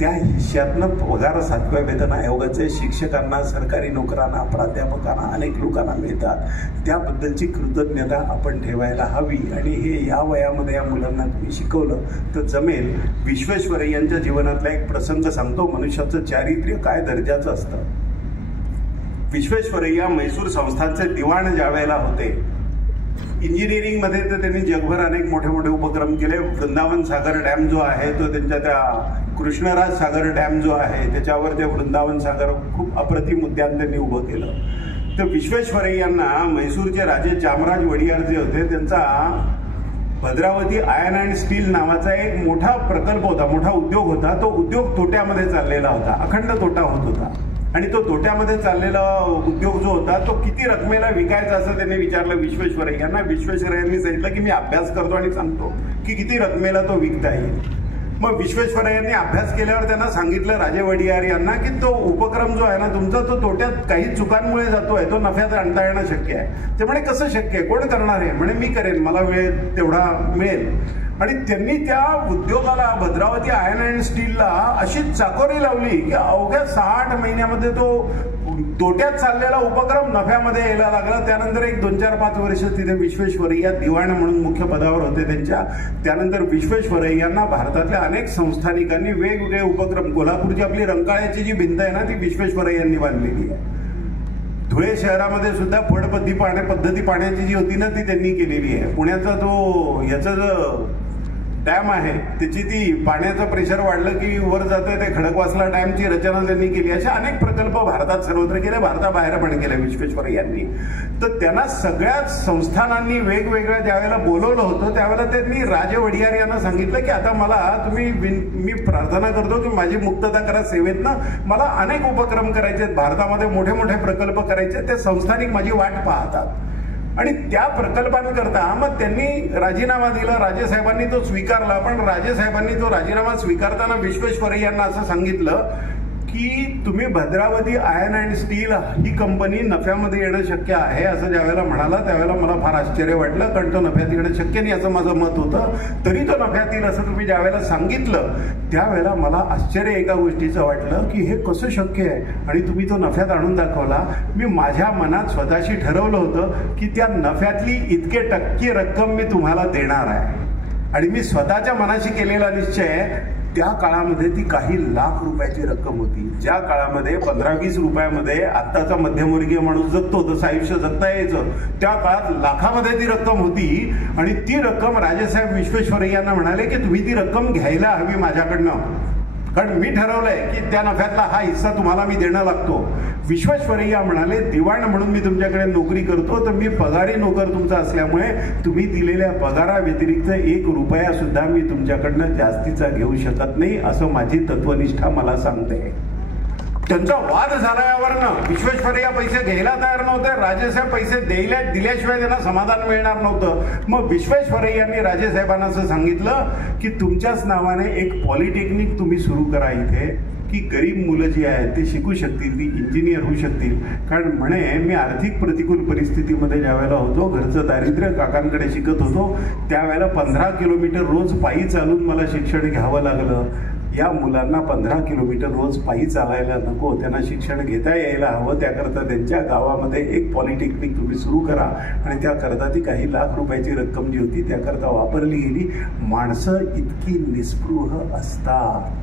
त्या हिश्श्यातनं पगार 7व्या वेतन आयोगाचे शिक्षकांना, सरकारी नोकरांना, प्राध्यापकांना, अनेक लोकांना मिळतात. त्याबद्दलची कृतज्ञता आपण ठेवायला हवी. आणि हे या वयामध्ये या मुलांना तुम्ही शिकवलं तर जमेल. विश्वेश्वरय्यांच्या जीवनातला एक प्रसंग सांगतो. मनुष्याचं चारित्र्य काय दर्जाचं असतं. विश्वेश्वरय्या मैसूर संस्थानचे दिवाण ज्या वेळेला होते, इंजिनिअरिंगमध्ये तर त्यांनी जगभर अनेक मोठे मोठे उपक्रम केले. वृंदावन सागर डॅम जो आहे तो त्यांच्या त्या कृष्णराज सागर डॅम जो आहे त्याच्यावर ते वृंदावन सागर खूप अप्रतिम उद्यान त्यांनी उभं केलं. तर विश्वेश्वरय्यांना मैसूरचे राजे चामराज वडियार जे होते त्यांचा भद्रावती आयर्न अँड स्टील नावाचा एक मोठा प्रकल्प होता, मोठा उद्योग होता. तो उद्योग तोट्यामध्ये चाललेला होता, अखंड तोटा होत होता. आणि तो तोट्यामध्ये चाललेला उद्योग जो होता तो किती रकमेला विकायचा असं त्यांनी विचारलं विश्वेश्वरय्यांना. विश्वेश्वरय्यांनी सांगितलं की मी अभ्यास करतो आणि सांगतो की किती रकमेला तो विकता येईल. मग विश्वेश्वरय्यांनी अभ्यास केल्यावर त्यांना सांगितलं राजे वडियार यांना की तो उपक्रम जो आहे ना तुमचा तो तोट्यात काही चुकांमुळे जातोय, तो नफ्यात आणता येणं शक्य आहे. ते म्हणे कसं शक्य आहे, कोण करणार आहे? म्हणे मी करेन, मला वेळ तेवढा मिळेल. आणि त्यांनी त्या उद्योगाला, भद्रावती आयर्न अँड स्टीलला अशी चाकोरी लावली की अवघ्या 6-8 महिन्यामध्ये तो तोट्यात चाललेला उपक्रम नफ्यामध्ये यायला लागला. त्यानंतर एक 2-4-5 वर्ष तिथे विश्वेश्वरय्या दिवाण म्हणून मुख्य पदावर होते त्यांच्या. त्यानंतर विश्वेश्वरय्यांना भारतातल्या अनेक संस्थानिकांनी वेगवेगळे उपक्रम, कोल्हापूरची आपली रंकाळ्याची जी भिंत आहे ना ती विश्वेश्वरय्यांनी बांधलेली आहे. धुळे शहरामध्ये सुद्धा पद्धती पाण्याची जी होती ना ती त्यांनी केलेली आहे. पुण्याचा तो याचा जो डॅम आहे त्याची ती पाण्याचं प्रेशर वाढलं की वर जातोय ते खडकवासला डॅमची रचना त्यांनी केली. अशा अनेक प्रकल्प भारतात सर्वत्र केले, भारताबाहेर पण केले विश्वेश्वरय्यांनी. तर त्यांना सगळ्याच संस्थानांनी वेगवेगळ्या ज्यावेळेला बोलवलं होतं त्यावेळेला त्यांनी राजे वडियार यांना सांगितलं की आता मला तुम्ही, मी प्रार्थना करतो की माझी मुक्तता करा सेवेतनं, मला अनेक उपक्रम करायचे आहेत, भारतामध्ये मोठे मोठे प्रकल्प करायचे, ते संस्थानिक माझी वाट पाहतात. आणि त्या प्रकल्पांकरता मग त्यांनी राजीनामा दिला. राजेसाहेबांनी तो स्वीकारला. पण राजेसाहेबांनी तो राजीनामा स्वीकारताना विश्वेश्वरय्यांना असं सांगितलं की तुम्ही Bhadravati iron and still he company नफ्यामध्ये येणं शक्य आहे असं ज्यावेळेला म्हणाला त्यावेळेला मला फार आश्चर्य वाटलं, कारण तो नफ्यात येणं शक्य नाही असं माझं मत होतं. तरी तो नफ्यात येईल असं तुम्ही ज्यावेळेला सांगितलं त्यावेळेला मला आश्चर्य एका गोष्टीचं वाटलं की हे कसं शक्य आहे आणि तुम्ही तो नफ्यात आणून दाखवला. मी माझ्या मनात स्वतःशी ठरवलं होतं की त्या नफ्यातली इतके टक्के रक्कम मी तुम्हाला देणार आहे. आणि मी स्वतःच्या मनाशी केलेला निश्चय, त्या काळामध्ये ती काही लाख रुपयाची रक्कम होती. ज्या काळामध्ये 15-20 रुपयामध्ये आत्ताचा मध्यमवर्गीय माणूस जगतो तसं आयुष्य जगता यायचं, त्या काळात लाखामध्ये ती रक्कम होती. आणि ती रक्कम राजेसाहेब विश्वेश्वरय्यांना म्हणाले की तुम्ही ती रक्कम घ्यायला हवी माझ्याकडनं, कारण मी ठरवलंय की त्या नफ्यातला हा हिस्सा तुम्हाला मी देणं लागतो. विश्वेश्वरय्या म्हणाले दिवाण म्हणून मी तुमच्याकडे नोकरी करतो, तर मी पगारी नोकर तुमचा असल्यामुळे तुम्ही दिलेल्या पगारा व्यतिरिक्त 1 रुपया सुद्धा मी तुमच्याकडनं जास्तीचा घेऊ शकत नाही असं माझी तत्वनिष्ठा मला सांगते. त्यांचा वाद झाला यावरनं. विश्वेश्वरय्या पैसे घ्यायला तयार नव्हते, राजेसाहेब पैसे दिल्याशिवाय त्यांना समाधान मिळणार नव्हतं. मग विश्वेश्वरय्यांनी राजेसाहेबांना असं सांगितलं की तुमच्याच नावाने एक पॉलिटेक्निक तुम्ही सुरू करा इथे, की गरीब मुलं जी आहेत ते शिकू शकतील, ती इंजिनियर होऊ शकतील. कारण म्हणे मी आर्थिक प्रतिकूल परिस्थितीमध्ये ज्यावेळेला होतो, घरचं दारिद्र्य, काकांकडे शिकत होतो, त्यावेळेला 15 किलोमीटर रोज पायी चालून मला शिक्षण घ्यावं लागलं. या मुलांना 15 किलोमीटर रोज पायी चालायला नको, त्यांना शिक्षण घेता यायला हवं. त्याकरता त्यांच्या गावामध्ये एक पॉलिटेक्निक तुम्ही सुरू करा. आणि त्याकरता ती काही लाख रुपयाची रक्कम जी होती त्याकरता वापरली गेली. माणसं इतकी निस्पृह असतात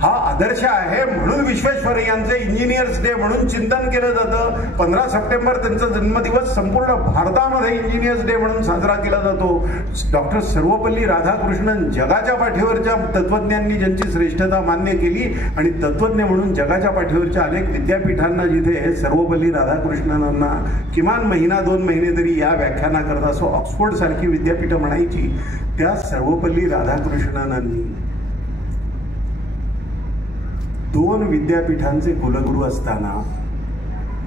हा आदर्श आहे म्हणून विश्वेश्वरय्यांचे इंजिनियर्स डे म्हणून चिंतन केलं जातं. 15 सप्टेंबर त्यांचा जन्मदिवस संपूर्ण भारतामध्ये इंजिनियर्स डे म्हणून साजरा केला जातो. डॉक्टर सर्वपल्ली राधाकृष्णन जगाच्या पाठीवरच्या तत्वज्ञांनी ज्यांची श्रेष्ठता मान्य केली आणि तत्वज्ञ म्हणून जगाच्या पाठीवरच्या अनेक विद्यापीठांना जिथे सर्वपल्ली राधाकृष्णनांना किमान 1-2 महिने तरी या व्याख्यानाकरता असं ऑक्सफोर्ड सारखी विद्यापीठं म्हणायची, त्या सर्वपल्ली राधाकृष्णनांनी 2 विद्यापीठांचे कुलगुरू असताना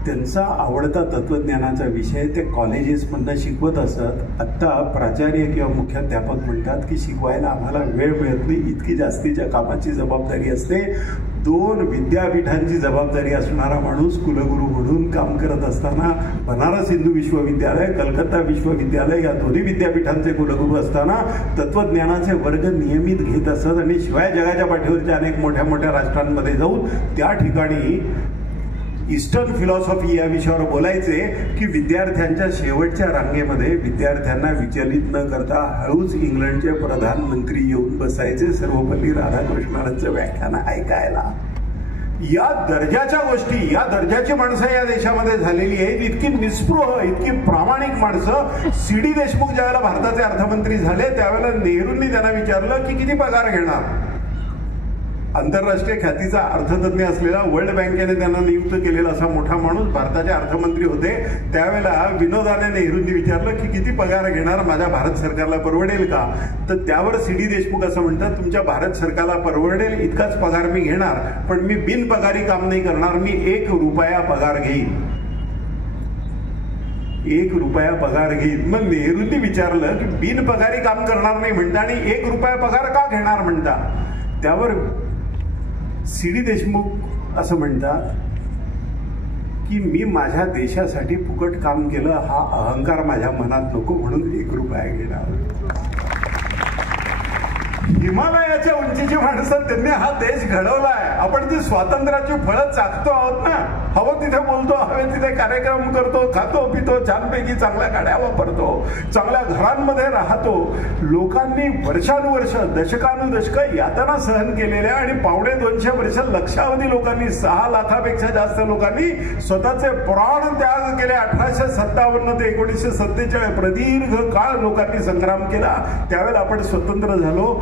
त्यांचा आवडता तत्वज्ञानाचा विषय ते कॉलेजेसमधनं शिकवत असत. आत्ता प्राचार्य किंवा मुख्याध्यापक म्हणतात की शिकवायला आम्हाला वेळ मिळत नाही, इतकी जास्तीच्या कामाची जबाबदारी असते. 2 विद्यापीठांची जबाबदारी असणारा माणूस कुलगुरू म्हणून काम करत असताना बनारस हिंदू विश्वविद्यालय, कलकत्ता विश्वविद्यालय या दोन्ही विद्यापीठांचे कुलगुरू असताना तत्वज्ञानाचे वर्ग नियमित घेत असत. आणि शिवाय जगाच्या पाठीवरच्या अनेक मोठ्या मोठ्या राष्ट्रांमध्ये जाऊन त्या ठिकाणी ईस्टर्न फिलॉसॉफी या विषयावर बोलायचे की विद्यार्थ्यांच्या शेवटच्या रांगेमध्ये विद्यार्थ्यांना विचलित न करता हळूच इंग्लंडचे प्रधानमंत्री येऊन बसायचे सर्वपल्ली राधाकृष्णनांचं व्याख्यान ऐकायला. या दर्जाच्या गोष्टी, या दर्जाची माणसं या देशामध्ये झालेली आहेत. इतकी निस्पृह, इतकी प्रामाणिक माणसं. CD देशमुख ज्यावेळेला भारताचे अर्थमंत्री झाले त्यावेळेला नेहरूंनी त्यांना विचारलं की किती पगार घेणार. आंतरराष्ट्रीय ख्यातीचा अर्थतज्ञ असलेला, वर्ल्ड बँकेने त्यांना नियुक्त केलेला असा मोठा माणूस भारताचे अर्थमंत्री होते. त्यावेळेला विनोदाने नेहरूंनी विचारलं की किती पगार घेणार, माझ्या भारत सरकारला परवडेल का. तर त्यावर CD देशमुख असं म्हणतात तुमच्या भारत सरकारला परवडेल इतकाच पगार मी घेणार, पण मी बिनपगारी काम नाही करणार, मी 1 रुपया पगार घेईन. 1 रुपया पगार घेईन. मग नेहरूंनी विचारलं की बिनपगारी काम करणार नाही म्हणता आणि 1 रुपया पगार का घेणार म्हणता. त्यावर CD देशमुख असं म्हणतात की मी माझ्या देशासाठी फुकट काम केलं हा अहंकार माझ्या मनात नको म्हणून 1 रुपया घेणार. हिमालयाच्या उंचीची माणसं त्यांनी हा देश घडवलाय. आपण जी स्वातंत्र्याची फळं चाखतो आहोत ना, हवं तिथे बोलतो, हवे तिथे कार्यक्रम करतो, खातो पितो, छानपैकी चांगल्या गाड्या वापरतो, चांगल्या घरांमध्ये राहतो. लोकांनी वर्षानुवर्ष दशकानुदशक यातना सहन केलेल्या आणि 250 वर्ष लक्षावधी लोकांनी 6 लाखापेक्षा जास्त लोकांनी स्वतःचे प्राण त्याग केले. 1857 ते 1947 प्रदीर्घ काळ लोकांनी संग्राम केला. त्यावेळेला आपण स्वतंत्र झालो.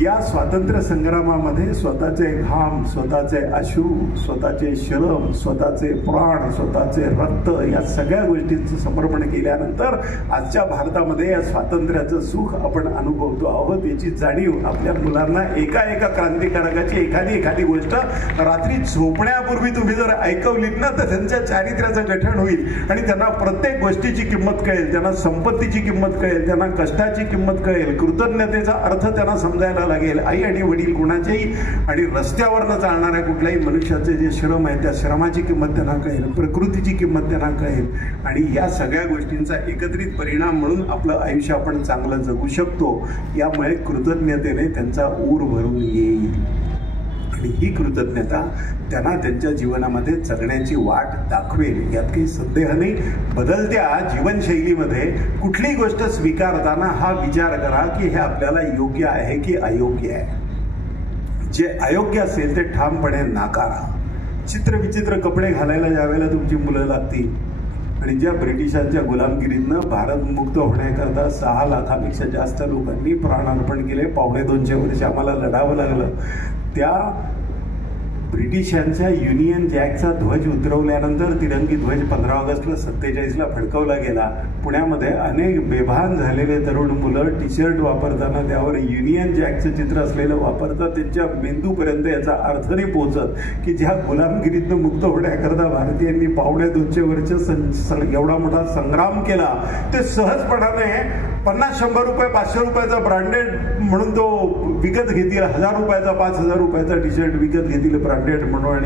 या स्वातंत्र्य संग्रामामध्ये स्वतःचे घाम, स्वतःचे अश्रू, स्वतःचे श्रम, स्वतःचे प्राण, स्वतःचे रक्त या सगळ्या गोष्टींचं समर्पण केल्यानंतर आजच्या भारतामध्ये या स्वातंत्र्याचं सुख आपण अनुभवतो आहोत. याची जाणीव आपल्या मुलांना एका क्रांतिकारकाची एखादी गोष्ट रात्री झोपण्यापूर्वी तुम्ही जर ऐकवलीत ना, तर त्यांच्या चारित्र्याचं गठन होईल आणि त्यांना प्रत्येक गोष्टीची किंमत कळेल, त्यांना संपत्तीची किंमत कळेल, त्यांना कष्टाची किंमत कळेल, कृतज्ञतेचा अर्थ त्यांना समजायला लागेल. आई आणि वडील कोणाचेही आणि रस्त्यावरनं चालणाऱ्या कुठल्याही मनुष्याचे जे श्रम आहे त्या श्रमाची किंमत त्यांना कळेल, प्रकृतीची किंमत त्यांना कळेल आणि या सगळ्या गोष्टींचा एकत्रित परिणाम म्हणून आपलं आयुष्य आपण चांगलं जगू शकतो. यामुळे कृतज्ञतेने त्यांचा ऊर भरून येईल आणि ही कृतज्ञता त्यांना त्यांच्या जीवनामध्ये जगण्याची वाट दाखवेल. यात काही संदेह नाही. बदलत्या जीवनशैलीमध्ये कुठलीही गोष्ट स्वीकारताना हा विचार करा की हे आपल्याला योग्य आहे की अयोग्य आहे. जे अयोग्य असेल ते ठामपणे नाकारा. चित्रविचित्र कपडे घालायला ज्यावेळेला तुमची मुलं लागतील आणि ज्या ब्रिटिशांच्या गुलामगिरीतनं भारत मुक्त होण्याकरता 6 लाखापेक्षा जास्त लोकांनी प्राणार्पण केले, 250 वर्ष आम्हाला लढावं लागलं, त्या ब्रिटिशांच्या युनियन जॅकचा ध्वज उतरवल्यानंतर तिरंगी ध्वज 15 ऑगस्टला 47ला फडकवला गेला. पुण्यामध्ये अनेक बेभान झालेले तरुण मुलं टी शर्ट वापरताना त्यावर युनियन जॅकचं चित्र असलेलं वापरतात. त्यांच्या मेंदूपर्यंत याचा अर्थ नाही पोहोचत की ज्या गुलामगिरीतनं मुक्त होण्याकरता भारतीयांनी 250 वर्ष एवढा मोठा संग्राम केला, ते सहजपणाने 50-100 रुपये 500 रुपयाचा ब्रँडेड म्हणून तो विकत घेतील, 1000 रुपयाचा 5000 रुपयाचा टी शर्ट विकत घेतील ब्रँडेड म्हणून.